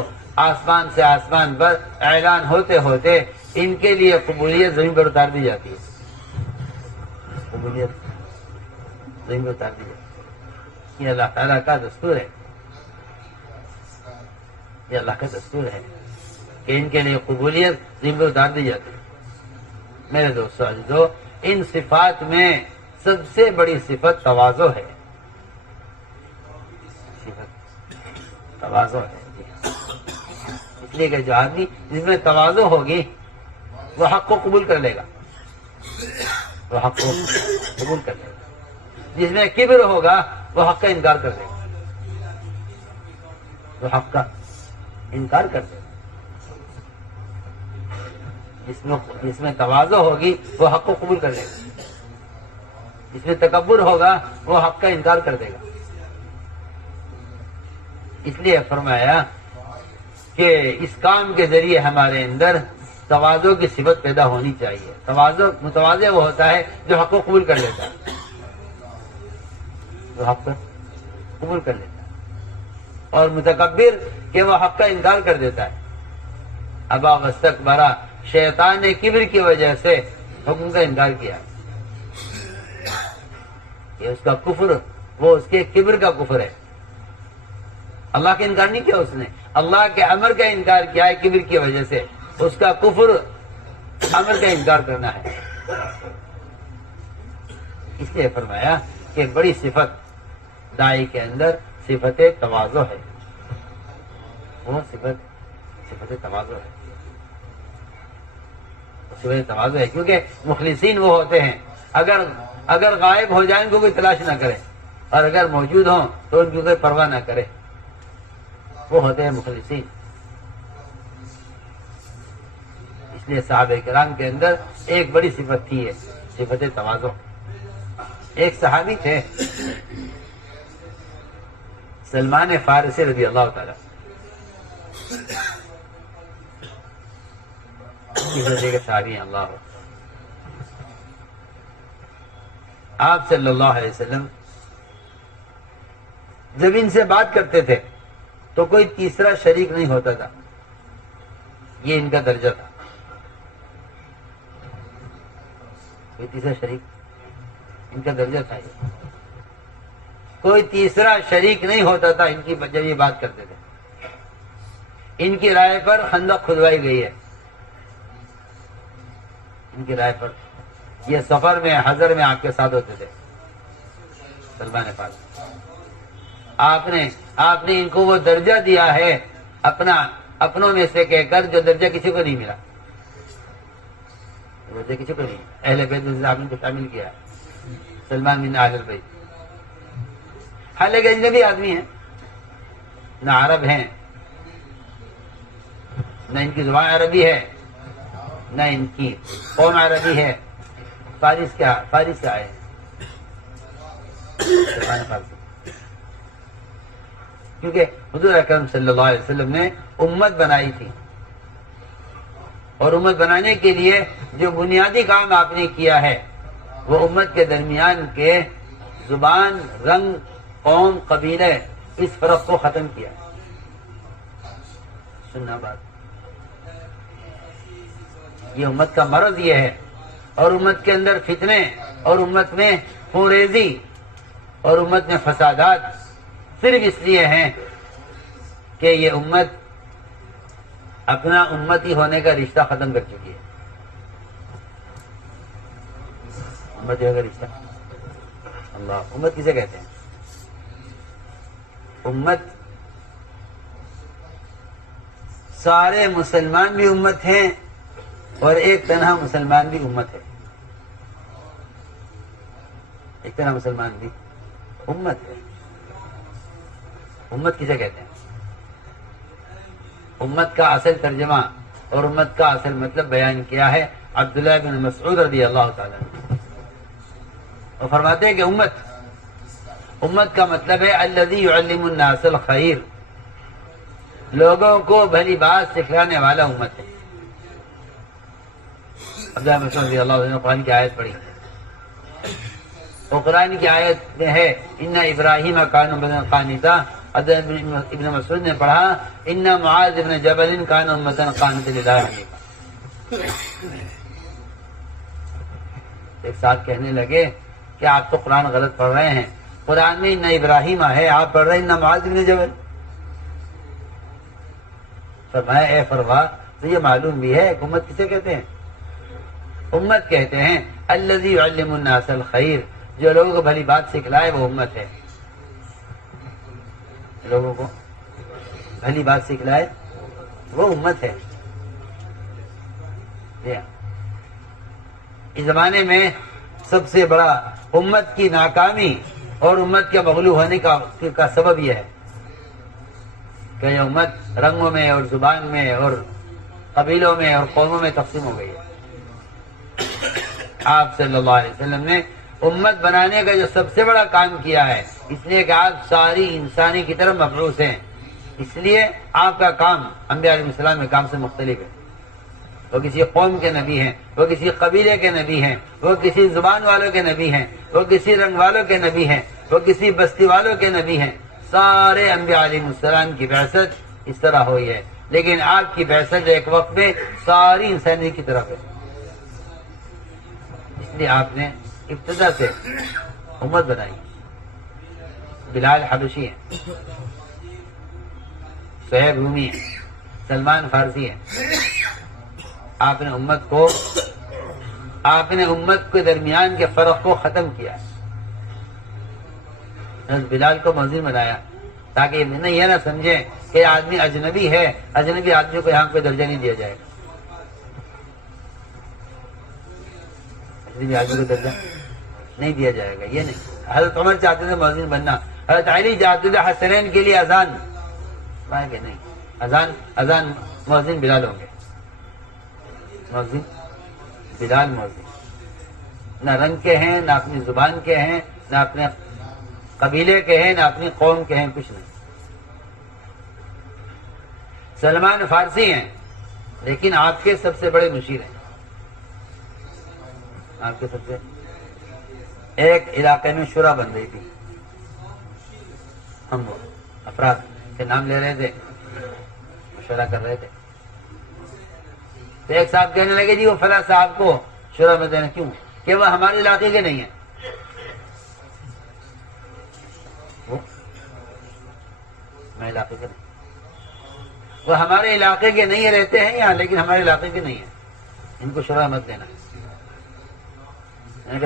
آسمان سے آسمان پر اعلان ہوتے ہوتے ان کے لیے قبولیت زمین پر اتار دی جاتی ہے، قبولیت زمین پر اتار دی جاتی ہے۔ یہ اللہ تعالیٰ کا دستور ہے، یہ اللہ کا دستور ہے کہ ان کے لیے قبولیت زمین پر اتار دی جاتی ہے۔ میرے دوستو عزیزو، ان صفات میں سب سے بڑی صفت تواضع ہے، صفت تواضع ہے۔ اس لیے کہ جو آدمی جس میں تواضع ہوگی وہ حق کو قبول کر لے گا، وہ حق کو قبول کر لے گا۔ جس میں کبر ہوگا وہ حق کا انکار کر دے گا، وہ حق کا انکار کر دے گا۔ جس میں تواضع ہوگی وہ حق کو قبول کر لے گا، جس میں تکبر ہوگا وہ حق کا انکار کر دے گا۔ اس لیے فرمایا کہ اس کام کے ذریعے ہمارے اندر تواضع کی صفت پیدا ہونی چاہیے۔ متواضع وہ ہوتا ہے جو حق کو قبول کر لیتا ہے، جو حق کو قبول کر لیتا ہے، اور متکبر کہ وہ حق کا انکار کر دیتا ہے۔ ابا واستکبر، شیطان نے کبر کی وجہ سے حکم کا انکار کیا، یہ اس کا کفر، وہ اس کے کبر کا کفر ہے۔ اللہ کا انکار نہیں کیا اس نے، اللہ کے امر کا انکار کیا ہے کبر کی وجہ سے، اس کا کفر امر کا انکار کرنا ہے۔ اس لیے فرمایا کہ بڑی صفت داعی کے اندر صفت تواضع ہے، وہ صفت تواضع ہے، صفت تواضع ہے، کیونکہ مخلصین وہ ہوتے ہیں اگر غائب ہو جائیں کو کوئی تلاش نہ کرے، اور اگر موجود ہوں تو ان کی کوئی پرواہ نہ کرے، وہ ہوتے ہیں مخلصین۔ اس لیے صحابہ کرام کے اندر ایک بڑی صفت تھی ہے، صفت تواضع۔ ایک صحابی تھے سلمان فارسی رضی اللہ تعالی، کے صحابی ہیں اللہ، آپ صلی اللہ علیہ وسلم جب ان سے بات کرتے تھے تو کوئی تیسرا شریک نہیں ہوتا تھا، یہ ان کا درجہ تھا، کوئی تیسرا شریک ان کا درجہ تھا، یہ کوئی تیسرا شریک نہیں ہوتا تھا ان کی جب یہ بات کرتے تھے۔ ان کی رائے پر خندق کھدوائی گئی ہے، ان کی رائے پر، یہ سفر میں حضر میں آپ کے ساتھ ہوتے تھے سلمان فارسی۔ آپ نے ان کو وہ درجہ دیا ہے اپنوں میں سے کہہ کر جو درجہ کسی کو نہیں ملا، درجہ کسی کو نہیں، اہل بیت میں آپ نے کو شامل کیا ہے، سلمان بن اہل بیت، حالانکہ اجنبی آدمی ہیں، نہ عرب ہیں، نہ ان کی زبان عربی ہے، نہ ان کی قوم عربی ہے، فارس سے آئے ہیں، کیونکہ حضور اکرم صلی اللہ علیہ وسلم نے امت بنائی تھی، اور امت بنانے کے لیے جو بنیادی کام آپ نے کیا ہے وہ امت کے درمیان کے زبان، رنگ، قوم، قبیلے، اس فرق کو ختم کیا۔ سننا بات، یہ امت کا مرض یہ ہے، اور امت کے اندر فتنے، اور امت میں خوریزی، اور امت میں فسادات، صرف اس لیے ہیں کہ یہ امت اپنا امتی ہونے کا رشتہ ختم کر چکی ہے. امتی ہونے کا رشتہ اللہ امت کسے کہتے ہیں؟ امت سارے مسلمان بھی امت ہیں اور ایک تنہا مسلمان بھی امت ہے. ایک تنہا مسلمان بھی امت ہے. امت کسے کہتے ہیں؟ امت کا اصل ترجمہ اور امت کا اصل مطلب بیان کیا ہے عبداللہ بن مسعود رضی اللہ تعالیٰ عنہ. وہ فرماتے ہیں کہ امت کا مطلب ہے الذی یعلم الناس الخیر، لوگوں کو بھلی بات سکھلانے والا امت ہے. عبداللہ بن مسعود رضی اللہ عنہ نے قرآن کی آیت پڑھی، اور قرآن کی آیت میں ہے ان ابراہیم کان امۃ قانتا. ابن مسعود نے پڑھا ان معاذ ابن جبل کان امۃ قانتا للہ حنیفا. ایک ساتھ کہنے لگے کہ آپ تو قرآن غلط پڑھ رہے ہیں، قرآن میں ان ابراہیم ہے، آپ پڑھ رہے ہیں ان معاذ ابن جبل. فرمایا اے فروا تو یہ معلوم بھی ہے امت کسے کہتے ہیں؟ امت کہتے ہیں الذی یعلم الناس الخیر، جو لوگوں کو بھلی بات سکھلائے وہ امت ہے. لوگوں کو بھلی بات سکھلائے وہ امت ہے. اس زمانے میں سب سے بڑا امت کی ناکامی اور امت کے مغلوب ہونے کا سبب یہ ہے کہ یہ امت رنگوں میں اور زبان میں اور قبیلوں میں اور قوموں میں تقسیم ہو گئی ہے. آپ صلی اللہ علیہ وسلم نے امت بنانے کا جو سب سے بڑا کام کیا ہے، اس لیے کہ آپ ساری انسانی کی طرف مبعوث ہیں، اس لیے آپ کا کام انبیاء علیہ السلام کے کام سے مختلف ہے. وہ کسی قوم کے نبی ہیں، وہ کسی قبیلے کے نبی ہیں، وہ کسی زبان والوں کے نبی ہیں، وہ کسی رنگ والوں کے نبی ہیں، وہ کسی بستی والوں کے نبی ہیں. سارے انبیاء علیہ السلام کی بعثت اس طرح ہوئی ہے، لیکن آپ کی بعثت ایک وقت میں ساری انسانی کی طرف ہے. اس لیے آپ نے ابتدا سے امت بنائی. بلال حبشی ہیں، صہیب رومی ہیں، سلمان فارسی ہیں. آپ نے امت کے درمیان کے فرق کو ختم کیا. بلال کو مؤذن بنایا تاکہ یہ نہ سمجھیں کہ آدمی اجنبی ہے، اجنبی آدمی کو یہاں کوئی درجہ نہیں دیا جائے گا. اجنبی آدمی کو درجہ نہیں دیا جائے گا، یہ نہیں. حضرت عمر چاہتے تھے مؤذن بننا، حضرت علی چاہتے تھے حسنین کے لیے اذان کہ نہیں، اذان مؤذن بلال ہوں گے. مؤذن بلال مؤذن نہ رنگ کے ہیں، نہ اپنی زبان کے ہیں، نہ اپنے قبیلے کے ہیں، نہ اپنی قوم کے ہیں، کچھ نہیں. سلمان فارسی ہیں لیکن آپ کے سب سے بڑے مشیر ہیں. آپ کے سب سے ایک علاقے میں شورا بن رہی تھی، ہم افراد کے نام لے رہے تھے، مشورہ کر رہے تھے. تو ایک صاحب کہنے لگے جی وہ فلاں صاحب کو شورا میں دینا کیوں، کہ وہ ہمارے علاقے کے نہیں ہیں. میں علاقے کے نہیں، وہ ہمارے علاقے کے نہیں رہتے ہیں یہاں، لیکن ہمارے علاقے کے نہیں ہیں، ان کو شورا مت دینا.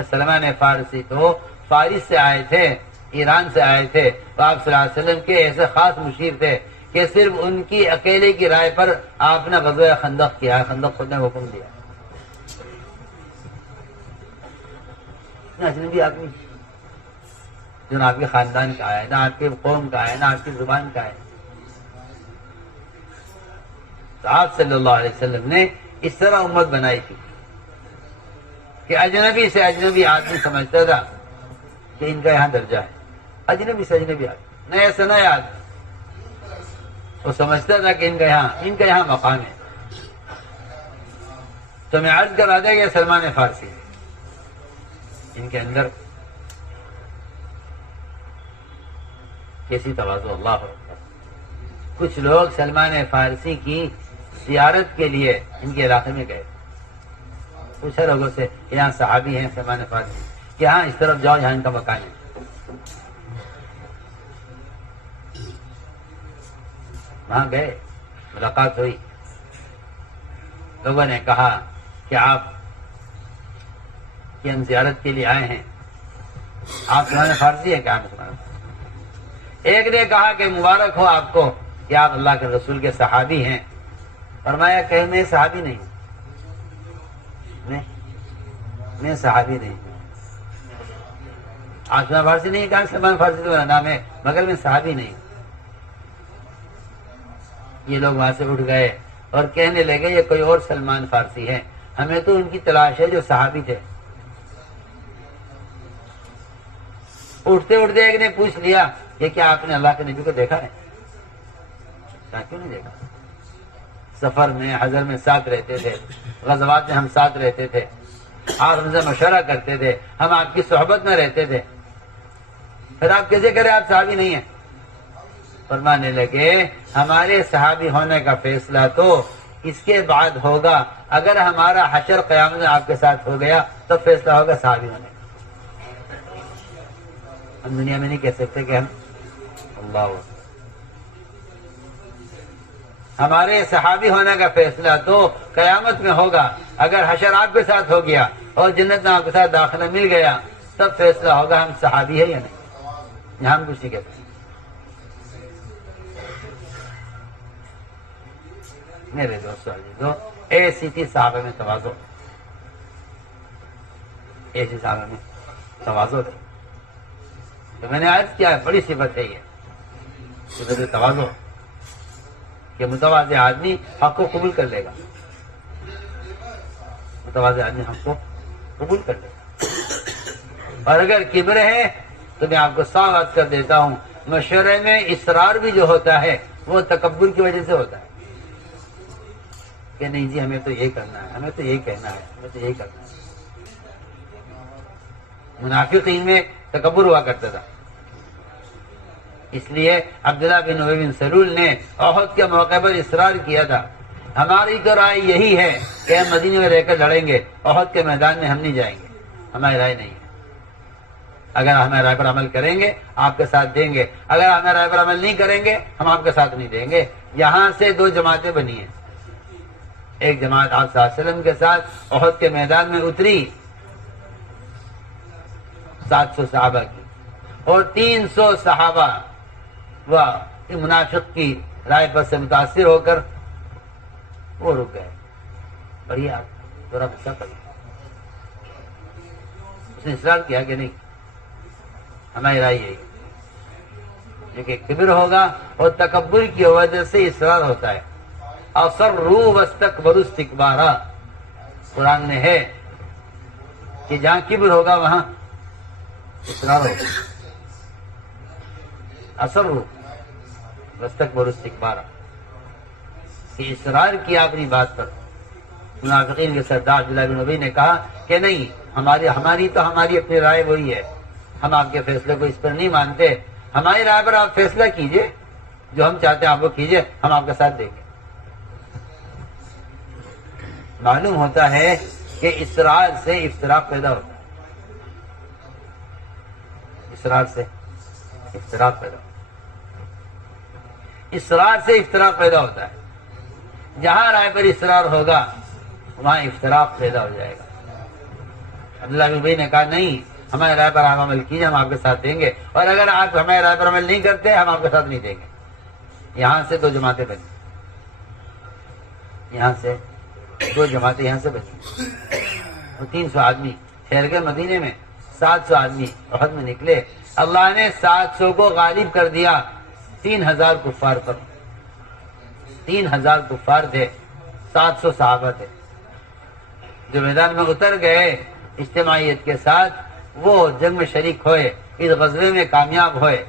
سلمان فارسی تو فارس سے آئے تھے، ایران سے آئے تھے، تو آپ صلی اللہ علیہ وسلم کے ایسے خاص مشیر تھے کہ صرف ان کی اکیلے کی رائے پر آپ نے غزوہ خندق کیا، خندق خود نے حکم دیا. اجنبی آدمی جو نہ آپ کے خاندان کا ہے، نہ آپ کے قوم کا ہے، نہ آپ کی زبان کا ہے. تو آپ صلی اللہ علیہ وسلم نے اس طرح امت بنائی تھی کہ اجنبی سے اجنبی آدمی سمجھتا تھا کہ ان کا یہاں درجہ ہے. اجنبی سے اجنبی آدمی، نیا سے نیا آدمی، وہ سمجھتا تھا کہ ان کا یہاں مقام ہے. تو میں عرض کرا دیا کہ سلمان فارسی ان کے اندر کیسی تواضع، اللہ اکبر. کچھ لوگ سلمان فارسی کی زیارت کے لیے ان کے علاقے میں گئے. پوچھا لوگوں سے یہاں صحابی ہیں سلمان فارسی، کہ ہاں اس طرف جاؤ، یہاں ان کا مکان ہے. وہاں گئے، ملاقات ہوئی، لوگوں نے کہا کہ آپ کی ہم زیارت کے لیے آئے ہیں، آپ سمجھ فارسی ہے کیا؟ ایک نے کہا کہ مبارک ہو آپ کو کہ آپ اللہ کے رسول کے صحابی ہیں۔ فرمایا کہ میں صحابی نہیں ہوں، میں صحابی نہیں ہوں۔ آپ سمجھ فارسی نہیں کہا، سلمان فارسی تو میرا نام ہے، مگر میں صحابی نہیں ہوں۔ یہ لوگ وہاں سے اٹھ گئے اور کہنے لگے یہ کوئی اور سلمان فارسی ہے، ہمیں تو ان کی تلاش ہے جو صحابی تھے۔ اٹھتے اٹھتے ایک نے پوچھ لیا کہ کیا آپ نے اللہ کے نبی کو دیکھا ہے؟ کیوں نہیں دیکھا؟ سفر میں، حضر میں ساتھ رہتے تھے، غزوات میں ہم ساتھ رہتے تھے، آپ ہم سے مشورہ کرتے تھے، ہم آپ کی صحبت میں رہتے تھے، پھر آپ کیسے کریں آپ صحابی نہیں ہیں؟ فرمانے لگے ہمارے صحابی ہونے کا فیصلہ تو اس کے بعد ہوگا، اگر ہمارا حشر قیامت میں آپ کے ساتھ ہو گیا تو فیصلہ ہوگا صحابی ہونے کا۔ ہم دنیا میں نہیں کہہ سکتے کہ ہم اللہ، ہمارے صحابی ہونے کا فیصلہ تو قیامت میں ہوگا، اگر حشر آپ کے ساتھ ہو گیا اور جنت میں آپ کے ساتھ داخلہ مل گیا تب فیصلہ ہوگا ہم صحابی ہے یا نہیں۔ یہاں ہم کچھ نہیں کہتے۔ میرے دوستو عزیزو، ایسی تھی صحابہ میں تواضع، ایسی صحابہ میں تواضع تھی۔ تو میں نے عرض کیا ہے بڑی صفت ہے یہ صفت تواضع، کہ متواضع آدمی حق کو قبول کر لے گا، متواضع آدمی حق کو قبول کر لے گا۔ اور اگر کبر ہے تو میں آپ کو صاف بات کر دیتا ہوں، مشورے میں اصرار بھی جو ہوتا ہے وہ تکبر کی وجہ سے ہوتا ہے، کہ نہیں جی ہمیں تو یہ کرنا ہے، ہمیں تو یہ کہنا ہے، ہمیں تو یہ کرنا ہے۔ منافقین میں تکبر ہوا کرتا تھا، اس لیے عبداللہ بن ابی بن سلول نے احد کے موقع پر اصرار کیا تھا، ہماری تو رائے یہی ہے کہ ہم مدینے میں رہ کر لڑیں گے، احد کے میدان میں ہم نہیں جائیں گے، ہماری رائے نہیں ہے۔ اگر ہمیں رائے پر عمل کریں گے آپ کے ساتھ دیں گے، اگر ہمیں رائے پر عمل نہیں کریں گے ہم آپ کے ساتھ نہیں دیں گے۔ یہاں سے دو جماعتیں بنی ہیں، ایک جماعت آپ صلی اللہ علیہ وسلم کے ساتھ احد کے میدان میں اتری 700 صحابہ کی، اور 300 صحابہ وہ منافق کی رائے پر سے متاثر ہو کر وہ رک گئے۔ بڑھیا تھوڑا غصہ پڑ گیا، اس نے اصرار کیا کہ نہیں ہماری رائے یہی، کیونکہ کبر ہوگا اور تکبر کی وجہ سے اصرار ہوتا ہے۔ اصروا واستكبروا استكبارا، قرآن میں ہے کہ جہاں کبر ہوگا وہاں اصرار ہوگا۔ اصروا واستكبروا استكبارا، کہ اصرار کیا اپنی بات پر۔ منافقین کے سردار عبداللہ بن ابی نے کہا کہ نہیں، ہماری اپنی رائے وہی ہے، ہم آپ کے فیصلے کو اس پر نہیں مانتے، ہماری رائے پر آپ فیصلہ کیجئے، جو ہم چاہتے ہیں آپ وہ کیجئے، ہم آپ کا ساتھ دیں گے۔ معلوم ہوتا ہے کہ اصرار سے افتراق پیدا ہوتا ہے، اصرار سے افتراق پیدا ہوتا ہے، اصرار سے افتراق پیدا ہوتا ہے۔ جہاں رائے پر اصرار ہوگا وہاں افتراق پیدا ہو جائے گا۔ عبداللہ بن ابی نے کہا نہیں، ہمارے رائے پر آپ عمل کیجیے، ہم آپ کے ساتھ دیں گے، اور اگر آپ ہمارے رائے پر عمل نہیں کرتے ہم آپ کے ساتھ نہیں دیں گے۔ یہاں سے دو جماعتیں بنی، یہاں سے دو جماعتیں یہاں سے بنی، اور 300 آدمی ٹھہر گئے مدینے میں، 700 آدمی احد میں نکلے۔ اللہ نے 700 کو غالب کر دیا 3000 کفار پر۔ 3000 کفار تھے، 700 صحابہ تھے، جو میدان میں اتر گئے اجتماعیت کے ساتھ، وہ جنگ میں شریک ہوئے، اس غزوے میں کامیاب ہوئے۔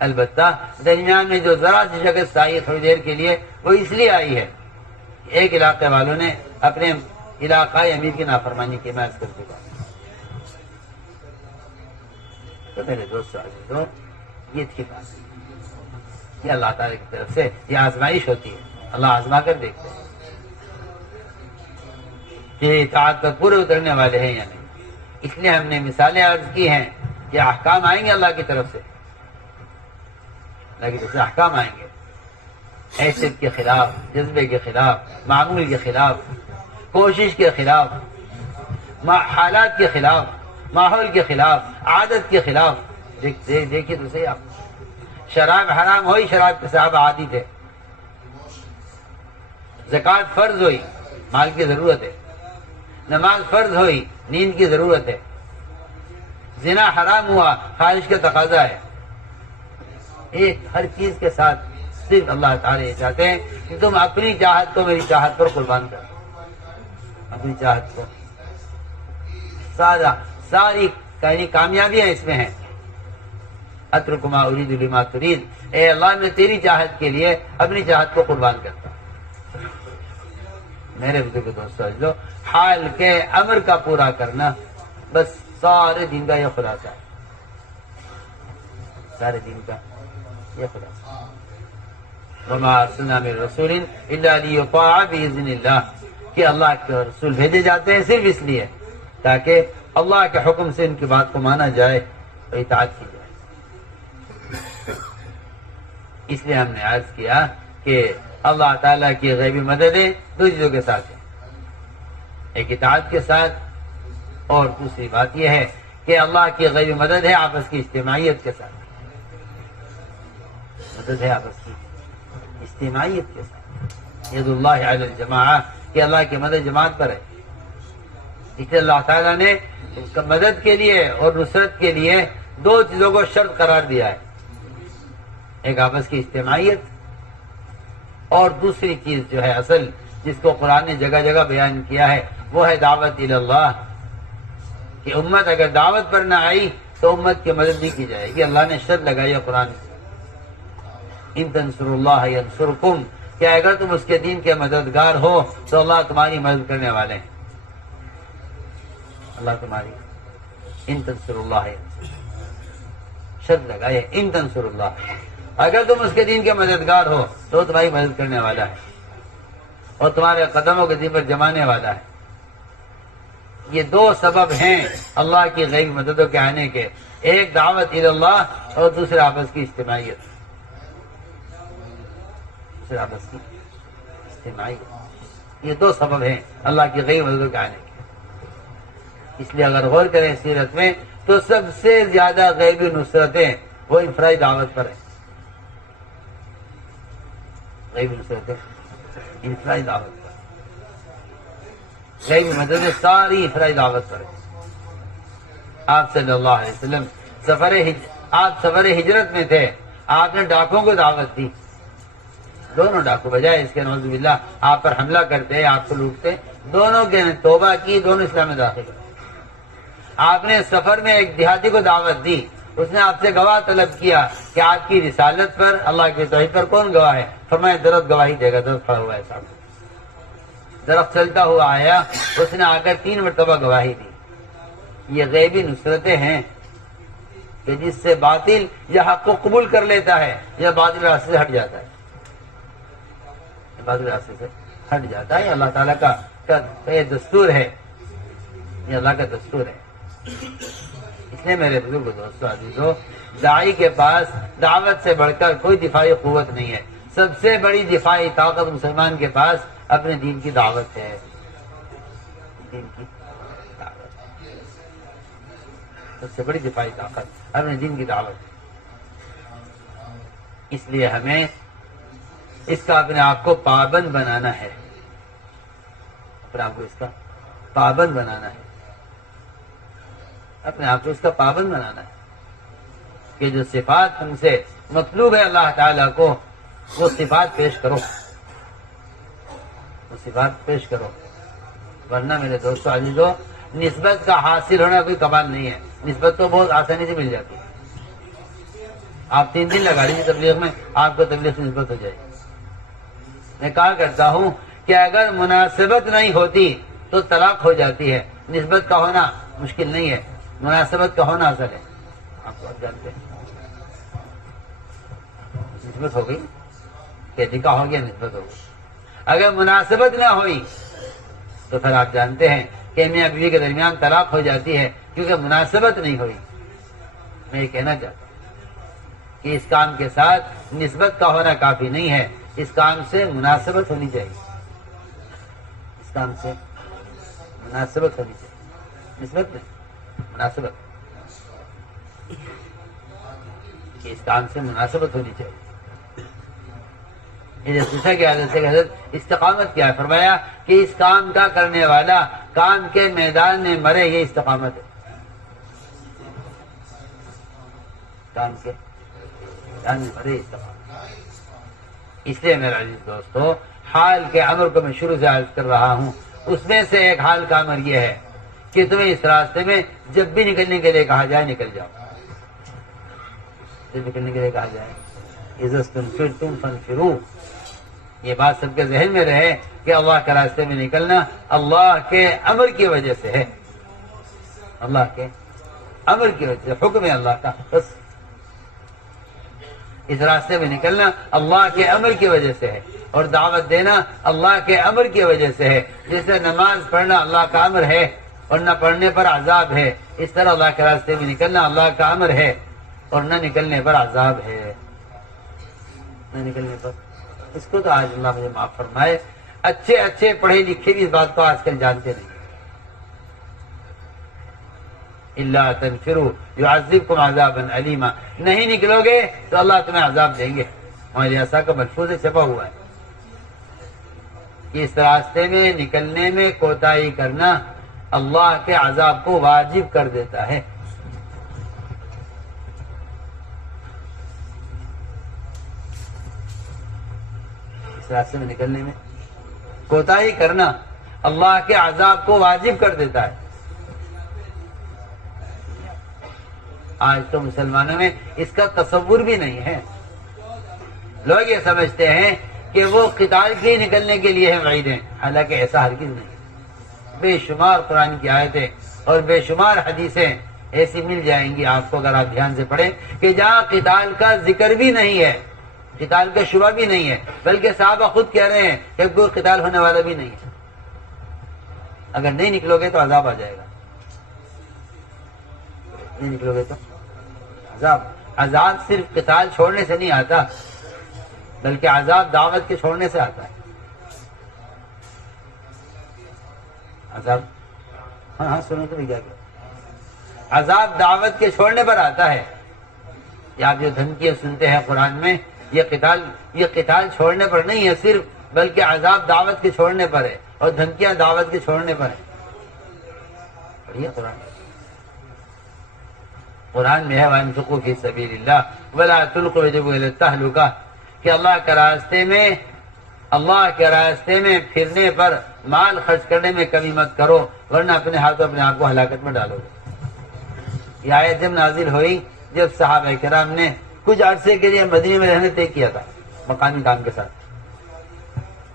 البتہ درمیان میں جو ذرا سی شکست آئی تھوڑی دیر کے لیے، وہ اس لیے آئی ہے کہ ایک علاقے والوں نے اپنے علاقائی امیر کی نافرمانی کی، میں عرض کر چکا۔ تو میرے دوستو عزیزو، یہ تھی بات، یہ اللہ تعالیٰ کی طرف سے یہ آزمائش ہوتی ہے، اللہ آزما کر دیکھتے ہیں کہ اطاعت پر پورے اترنے والے ہیں یا نہیں۔ اس لیے ہم نے مثالیں عرض کی ہیں کہ احکام آئیں گے اللہ کی طرف سے، اللہ کی طرف سے احکام آئیں گے، حیثیت کے خلاف، جذبے کے خلاف، معمول کے خلاف، کوشش کے خلاف، حالات کے خلاف، ماحول کے خلاف، عادت کے خلاف. دیکھیے تو صحیح آپ. شراب حرام ہوئی، شراب کے صحابہ عادی تھے. زکوٰۃ فرض ہوئی، مال کی ضرورت ہے. نماز فرض ہوئی، نیند کی ضرورت ہے. زنا حرام ہوا، خواہش کا تقاضا ہے. ایک ہر چیز کے ساتھ صرف اللہ تعالیٰ یہ چاہتے ہیں کہ تم اپنی چاہت کو میری چاہت پر قربان کرو. اپنی چاہت کو ساری کامیابیاں اس میں ہیں. اترک ما ارید لما ترید، اے اللہ میں تیری چاہت کے لیے اپنی چاہت کو قربان کرتا ہوں. میرے بزرگ دوستو، حال کے امر کا پورا کرنا بس سارے دین کا یہ خلاصہ ہے. سارے دین کا یہ خلاصہ. وما ارسلنا من رسول الا لیطاع باذن اللہ، کہ اللہ کے رسول بھیجے جاتے ہیں صرف اس لیے تاکہ اللہ کے حکم سے ان کی بات کو مانا جائے اور اطاعت کی جائے. اس لیے ہم نے عرض کیا کہ اللہ تعالیٰ کی غیبی مددیں دو چیزوں کے ساتھ ہیں، ایک اطاعت کے ساتھ، اور دوسری بات یہ ہے کہ اللہ کی غیبی مدد ہے آپس کی اجتماعیت کے ساتھ. مدد ہے آپس کی اجتماعیت کے ساتھ. ید اللہ علی الجماعہ، کہ اللہ کی مدد جماعت پر ہے. اس لیے اللہ تعالیٰ نے مدد کے لیے اور نصرت کے لیے دو چیزوں کو شرط قرار دیا ہے، ایک آپس کی اجتماعیت، اور دوسری چیز جو ہے اصل جس کو قرآن نے جگہ جگہ بیان کیا ہے وہ ہے دعوت الی اللہ، کہ امت اگر دعوت پر نہ آئی تو امت کی مدد نہیں کی جائے گی. اللہ نے شرط لگائی ہے قرآن سے، ان تنصروا اللہ ینصرکم، کہ اگر تم اس کے دین کے مددگار ہو تو اللہ تمہاری مدد کرنے والے ہیں. اللہ تمہاری، ان تنصروا اللہ ینصرکم، شرط لگائی ہے ان تنصروا اللہ، اگر تم اس کے دین کے مددگار ہو تو تمہاری مدد کرنے والا ہے اور تمہارے قدموں کے دین پر جمانے والا ہے. یہ دو سبب ہیں اللہ کی غیبی مددوں کے آنے کے، ایک دعوت الی اللہ اور دوسرا آپس کی اجتماعیت. آپس کی اجتماعیت، یہ دو سبب ہیں اللہ کی غیبی مددوں کے آنے کے. اس لیے اگر غور کریں سیرت میں تو سب سے زیادہ غیبی نصرتیں وہ انفرادی دعوت پر ہیں. غیبی نصرتیں انفرادی دعوت پر، غیبی مدد ساری انفرادی دعوت پر ہے. آپ صلی اللہ علیہ وسلم سفر ہجرت میں تھے، آپ نے ڈاکوں کو دعوت دی. دونوں ڈاکو بجائے اس کے نعوذ باللہ آپ پر حملہ کرتے، آپ کو لوٹتے، دونوں کے توبہ کی، دونوں اسلام میں داخل ہوئے. آپ نے سفر میں ایک دیہاتی کو دعوت دی، اس نے آپ سے گواہ طلب کیا کہ آپ کی رسالت پر، اللہ کی توحید پر کون گواہ ہے؟ فرمایا درخت گواہی دے گا. درخت کھڑا ہوا ہے سامنے، درخت چلتا ہوا آیا، اس نے آ کر 3 مرتبہ گواہی دی. یہ غیبی نصرتیں ہیں کہ جس سے باطل یا حق کو قبول کر لیتا ہے یا باطل راستے سے ہٹ جاتا ہے. باطل راستے سے ہٹ جاتا ہے. اللہ تعالیٰ کا یہ دستور ہے، یہ اللہ کا دستور ہے. اس لیے میرے بزرگ دوستو عزیزو، داعی کے پاس دعوت سے بڑھ کر کوئی دفاعی قوت نہیں ہے. سب سے بڑی دفاعی طاقت مسلمان کے پاس اپنے دین کی دعوت ہے. دین کی دعوت، سب سے بڑی دفاعی طاقت اپنے دین کی دعوت ہے. اس لیے ہمیں اس کا اپنے آپ کو پابند بنانا ہے، اپنے آپ کو اس کا پابند بنانا ہے، اپنے آپ کو اس کا پابند بنانا ہے کہ جو صفات ہم سے مطلوب ہے اللہ تعالیٰ کو، وہ صفات پیش کرو، وہ صفات پیش کرو. ورنہ میرے دوستو عزیزو، نسبت کا حاصل ہونا کوئی کمال نہیں ہے. نسبت تو بہت آسانی سے مل جاتی ہے. آپ 3 دن لگا لیجیے تبلیغ میں، آپ کو تبلیغ سے نسبت ہو جائے گی. میں کہا کرتا ہوں کہ اگر مناسبت نہیں ہوتی تو طلاق ہو جاتی ہے. نسبت کا ہونا مشکل نہیں ہے، مناسبت کا ہونا اصل ہے. آپ کو جانتے ہیں نسبت ہو گئی کہ نکاح ہو گیا، نسبت ہو گئی. اگر مناسبت نہ ہوئی تو پھر آپ جانتے ہیں کہ میاں بیوی کے درمیان طلاق ہو جاتی ہے، کیونکہ مناسبت نہیں ہوئی. میں یہ کہنا چاہتا ہوں کہ اس کام کے ساتھ نسبت کا ہونا کافی نہیں ہے، اس کام سے مناسبت ہونی چاہیے، اس کام سے مناسبت ہونی چاہیے، نسبت نہیں، مناسبت، کہ اس کام سے مناسبت ہونی چاہیے۔ پوچھا گیا حضرت سے کہ حضرت استقامت کیا ہے؟ فرمایا کہ اس کام کا کرنے والا کام کے میدان میں مرے، یہ استقامت ہے۔ کام کے میدان میں مرے استقامت۔ اس لیے میرا عزیز دوستو، حال کے امر کو میں شروع سے عرض کر رہا ہوں، اس میں سے ایک حال کا امر یہ ہے کہ تمہیں اس راستے میں جب بھی نکلنے کے لیے کہا جائے نکل جاؤ، جب نکلنے کے لیے کہا جائے اذا استنفرتم فانفروا، یہ بات سب کے ذہن میں رہے کہ اللہ کے راستے میں نکلنا اللہ کے امر کی وجہ سے ہے، اللہ کے امر کی وجہ سے، حکم ہے اللہ کا، بس اس راستے میں نکلنا اللہ کے امر کی وجہ سے ہے، اور دعوت دینا اللہ کے امر کی وجہ سے ہے۔ جیسے نماز پڑھنا اللہ کا امر ہے اور نہ پڑھنے پر عذاب ہے، اس طرح اللہ کے راستے میں نکلنا اللہ کا امر ہے اور نہ نکلنے پر عذاب ہے، نہ نکلنے پر۔ اس کو تو آج اللہ مجھے معاف فرمائے، اچھے اچھے پڑھے لکھے بھی اس بات کو آج کل جانتے نہیں۔ اللہ تنفروا يعذبكم عذابا علیما، نہیں نکلو گے تو اللہ تمہیں عذاب دیں گے۔ ہمارے ایسا کا ملفوظ چھپا ہوا ہے کہ اس راستے میں نکلنے میں کوتاہی کرنا اللہ کے عذاب کو واجب کر دیتا ہے۔ اس راستے میں نکلنے میں کوتاہی کرنا اللہ کے عذاب کو واجب کر دیتا ہے۔ آج تو مسلمانوں میں اس کا تصور بھی نہیں ہے، لوگ یہ سمجھتے ہیں کہ وہ قتال کے نکلنے کے لیے ہیں وعیدیں، حالانکہ ایسا ہرگز نہیں۔ بے شمار قرآن کی آیتیں اور بے شمار حدیثیں ایسی مل جائیں گی آپ کو اگر آپ دھیان سے پڑھیں کہ جہاں قتال کا ذکر بھی نہیں ہے، قتال کا شبہ بھی نہیں ہے، بلکہ صحابہ خود کہہ رہے ہیں کہ کوئی قتال ہونے والا بھی نہیں ہے، اگر نہیں نکلو گے تو عذاب آ جائے گا، نہیں نکلو گے تو عذاب۔ عذاب صرف قتال چھوڑنے سے نہیں آتا، بلکہ عذاب دعوت کے چھوڑنے سے آتا ہے۔ عذاب، ہاں سنو تو کیا عذاب دعوت کے چھوڑنے پر آتا ہے۔ یا آپ جو دھمکیاں سنتے ہیں قرآن میں، یہ قتال چھوڑنے پر نہیں ہے صرف، بلکہ عذاب دعوت کے چھوڑنے پر ہے، اور دھمکیاں دعوت کے چھوڑنے پر ہیں۔ پڑھیے قرآن میں ہے وَأَنفِقُوا فِي سَبِيلِ اللَّهِ وَلَا تُلْقُوا بِأَيْدِيكُمْ إِلَى التَّهْلُكَةِ، کہ اللہ کے راستے میں پھرنے پر مال خرچ کرنے میں کمی مت کرو، ورنہ اپنے ہاتھوں اپنے آپ کو ہلاکت میں ڈالو گے۔ یہ آیت جب نازل ہوئی جب صحابہ کرام نے کچھ عرصے کے لیے مدینے میں رہنے طے کیا تھا مقامی کام کے ساتھ،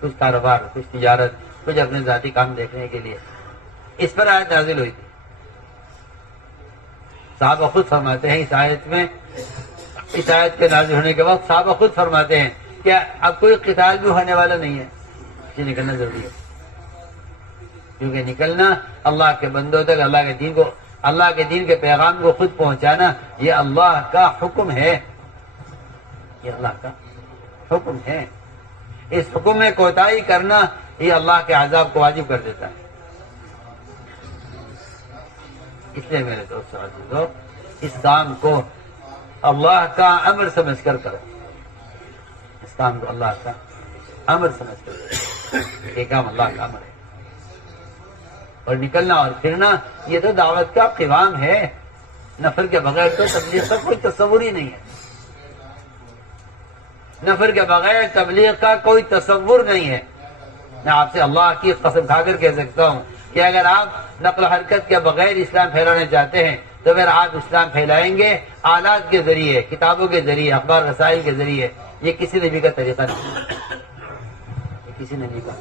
کچھ کاروبار، کچھ تجارت، کچھ اپنے ذاتی کام دیکھنے کے لیے، اس پر آیت نازل ہوئی تھی۔ صحابہ خود فرماتے ہیں اس آیت کے نازل ہونے کے وقت صحابہ خود فرماتے ہیں کہ اب کوئی قتال بھی ہونے والا نہیں ہے، اسے نکلنا ضروری ہے، کیونکہ نکلنا اللہ کے بندوں تک اللہ کے دین کے پیغام کو خود پہنچانا، یہ اللہ کا حکم ہے، یہ اللہ کا حکم ہے۔ اس حکم میں کوتاہی کرنا یہ اللہ کے عذاب کو واجب کر دیتا ہے۔ اس لیے میرے دوستو عزیزو، اس کام کو اللہ کا امر سمجھ کر کرو، اس کام کو اللہ کا امر سمجھ کر کرو، یہ کام اللہ کا امر ہے۔ اور نکلنا اور پھرنا یہ تو دعوت کا قوام ہے، نفر کے بغیر تو تبلیغ کا کوئی تصور ہی نہیں ہے، نفر کے بغیر تبلیغ کا کوئی تصور نہیں ہے۔ میں آپ سے اللہ کی قسم کھا کر کہہ سکتا ہوں کہ اگر آپ نقل و حرکت کے بغیر اسلام پھیلانا چاہتے ہیں تو پھر آپ اسلام پھیلائیں گے آلات کے ذریعے، کتابوں کے ذریعے، اخبار رسائل کے ذریعے، یہ کسی نبی کا طریقہ نہیں، یہ کسی نبی کا۔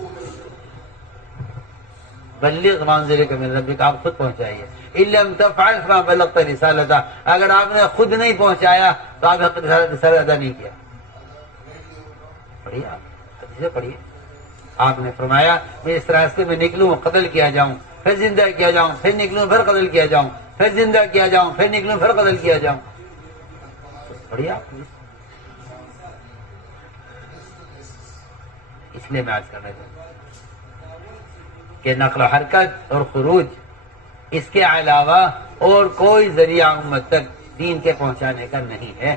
بلغ ما انزل من ربک، آپ خود پہنچائیے، ان لم تفعل فما بلغت رسالتہ، اگر آپ نے خود نہیں پہنچایا تو آپ نے رسالت ادا نہیں کیا۔ پڑھیے آپ حدیث پڑھیے، آپ نے فرمایا میں اس راستے میں نکلوں قتل کیا جاؤں، پھر زندہ کیا جاؤں، پھر نکلوں پھر قتل کیا جاؤں، پھر زندہ کیا جاؤں، پھر نکلوں پھر قتل کیا جاؤں۔ پڑھیے آپ اس لیے میں عرض کرنا چاہتا ہوں کہ نقل و حرکت اور خروج اس کے علاوہ اور کوئی ذریعہ امت تک دین کے پہنچانے کا نہیں ہے،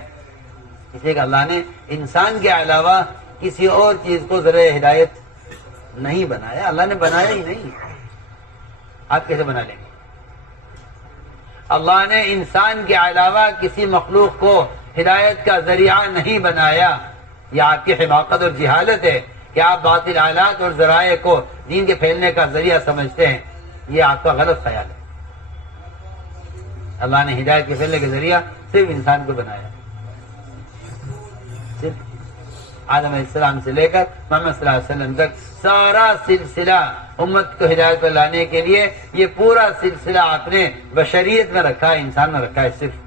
اس لیے کہ اللہ نے انسان کے علاوہ کسی اور چیز کو ذریعہ ہدایت نہیں بنایا، اللہ نے بنایا ہی نہیں، آپ کیسے بنا لیں گے؟ اللہ نے انسان کے علاوہ کسی مخلوق کو ہدایت کا ذریعہ نہیں بنایا، یہ آپ کی حماقت اور جہالت ہے کہ آپ باطل آلات اور ذرائع کو دین کے پھیلنے کا ذریعہ سمجھتے ہیں، یہ آپ کا غلط خیال ہے۔ اللہ نے ہدایت کے پھیلنے کے ذریعہ صرف انسان کو بنایا، صرف آدم علیہ السلام سے لے کر محمد صلی اللہ علیہ وسلم تک سارا سلسلہ امت کو ہدایت پر لانے کے لیے، یہ پورا سلسلہ آپ نے بشریت میں رکھا ہے، انسان میں رکھا ہے صرف۔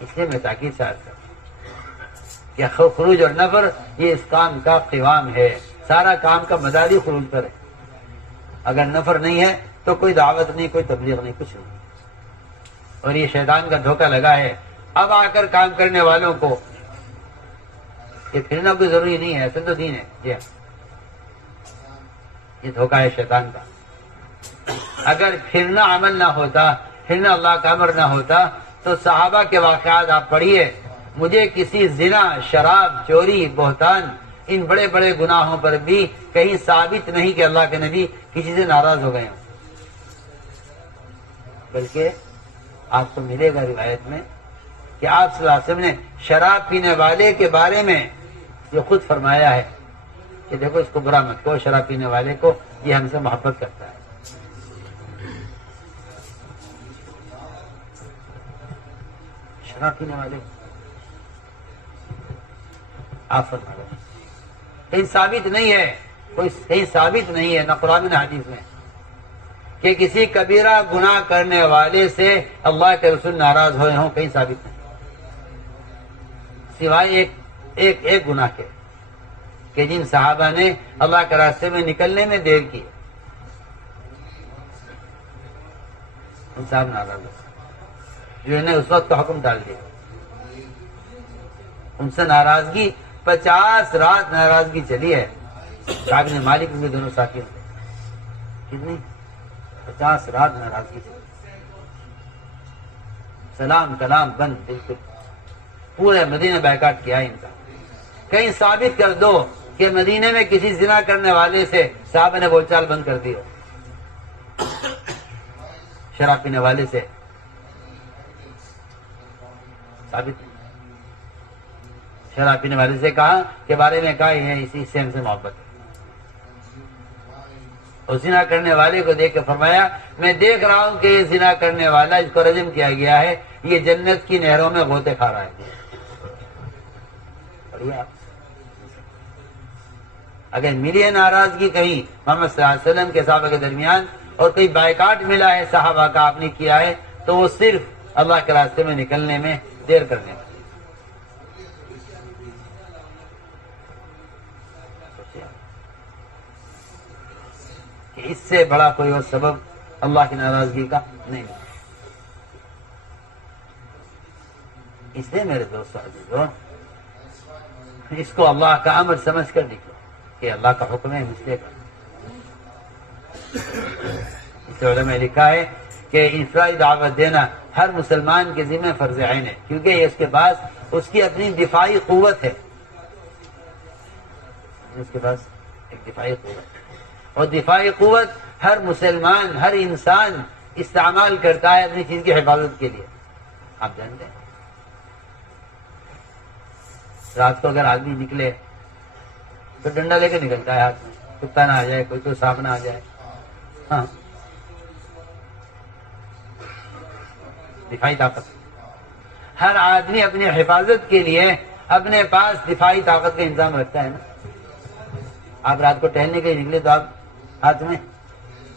اس لیے میں تاکید سے عرض کرتا ہوں کہ خروج اور نفر یہ اس کام کا قوام ہے، سارا کام کا مدار ہی خروج پر ہے۔ اگر نفر نہیں ہے تو کوئی دعوت نہیں، کوئی تبلیغ نہیں، کچھ نہیں۔ اور یہ شیطان کا دھوکہ لگا ہے اب آ کر کام کرنے والوں کو کہ پھرنا کوئی ضروری نہیں ہے، اصل تو دین ہے، جی ہاں، یہ دھوکہ ہے شیطان کا۔ اگر پھرنا عمل نہ ہوتا، پھرنا اللہ کا امر نہ ہوتا تو صحابہ کے واقعات آپ پڑھیے، مجھے کسی زنا، شراب، چوری، بہتان، ان بڑے بڑے گناہوں پر بھی کہیں ثابت نہیں کہ اللہ کے نبی کسی سے ناراض ہو گئے ہوں، بلکہ آپ کو ملے گا روایت میں کہ آپ صلی اللہ علیہ وسلم نے شراب پینے والے کے بارے میں جو خود فرمایا ہے کہ دیکھو اس کو برا مت کہو، شراب پینے والے کو، یہ ہم سے محبت کرتا ہے۔ شراب پینے والے آپ فرما رہے ہیں، کہیں ثابت نہیں ہے، کوئی کہیں ثابت نہیں ہے نہ قرآن نہ حدیث میں کہ کسی کبیرہ گناہ کرنے والے سے اللہ کے رسول ناراض ہوئے ہوں، کہیں ثابت نہیں، سوائے ایک گناہ کے کہ جن صحابہ نے اللہ کے راستے میں نکلنے میں دیر کی، ان صاحب ناراض ہوئے، جنہوں نے اس وقت کا حکم ڈال دیا، ان سے ناراضگی 50 رات ناراضگی چلی ہے۔ کعب بن مالک بھی دونوں ساتھی تھے، کتنی 50 رات ناراضگی چلی، سلام کلام بند، بالکل پورے مدینہ بیکاٹ کیا ان کا۔ کہیں ثابت کر دو کہ مدینے میں کسی زنا کرنے والے سے صحابہ نے بول چال بند کر دی ہو، شراب پینے والے سے ثابت نہیں۔ شراب پینے والے سے کہا کہ بارے میں کہا یہ اسی سے ہم سے محبت ہے، اور زنا کرنے والے کو دیکھ کے فرمایا میں دیکھ رہا ہوں کہ یہ زنا کرنے والا، اس کو رجم کیا گیا ہے، یہ جنت کی نہروں میں غوطے کھا رہا ہے۔ اگر ملی ہے ناراضگی کہیں محمد صلی اللہ علیہ وسلم کے صحابہ کے درمیان اور کوئی بائیکاٹ ملا ہے صحابہ کا آپ نے کیا ہے، تو وہ صرف اللہ کے راستے میں نکلنے میں دیر کرنے میں۔ کہ اس سے بڑا کوئی اور سبب اللہ کی ناراضگی کا نہیں ہے۔ اس لیے میرے دوستو عزیزو، اس کو اللہ کا امر سمجھ کر نکلو کہ اللہ کا حکم ہے مسئلے کا۔ اس علماء نے لکھا ہے کہ انفرادی دعوت دینا ہر مسلمان کے ذمہ فرض عین ہے، کیونکہ یہ اس کے پاس اس کی اپنی دفاعی قوت ہے، اس کے پاس ایک دفاعی قوت ہے، اور دفاعی قوت ہر مسلمان، ہر انسان استعمال کرتا ہے اپنی چیز کی حفاظت کے لیے۔ آپ جانتے ہیں رات کو اگر آدمی نکلے تو ڈنڈا لے کے نکلتا ہے ہاتھ میں، کتا نہ آ جائے، کوئی سانپ نہ آ جائے۔ ہاں، دفاعی طاقت، ہر آدمی اپنی حفاظت کے لیے اپنے پاس دفاعی طاقت کا انتظام رکھتا ہے نا۔ آپ رات کو ٹہلنے کے لیے نکلے تو آپ ہاتھ میں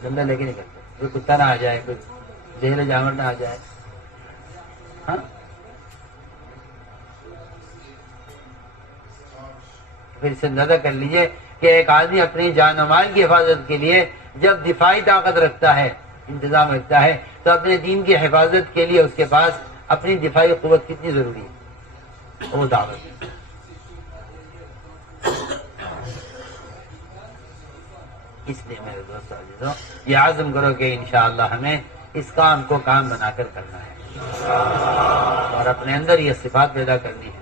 ڈنڈا لے کے نکلتے، کوئی کتا نہ آ جائے، کوئی زہریلا جانور نہ آ جائے۔ ہاں، پھر سے اندازہ کر لیجئے کہ ایک آدمی اپنی جان و مال کی حفاظت کے لیے جب دفاعی طاقت رکھتا ہے، انتظام رکھتا ہے، تو اپنے دین کی حفاظت کے لیے اس کے پاس اپنی دفاعی قوت کتنی ضروری ہے۔ وہ دعوت. اس لیے میرے دوست عزیزوں یہ عزم کرو کہ انشاءاللہ ہمیں اس کام کو کام بنا کر کرنا ہے اور اپنے اندر یہ صفات پیدا کرنی ہے.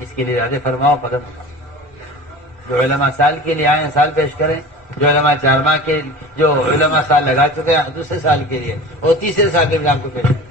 اس کے لیے ارادے فرماؤ، قدم اٹھاؤ. جو علماء سال کے لیے آئے ہیں سال پیش کریں، جو علماء 4 ماہ کے جو علماء سال لگا چکے ہیں دوسرے سال کے لیے اور تیسرے سال کے لیے آپ کو پیش کریں.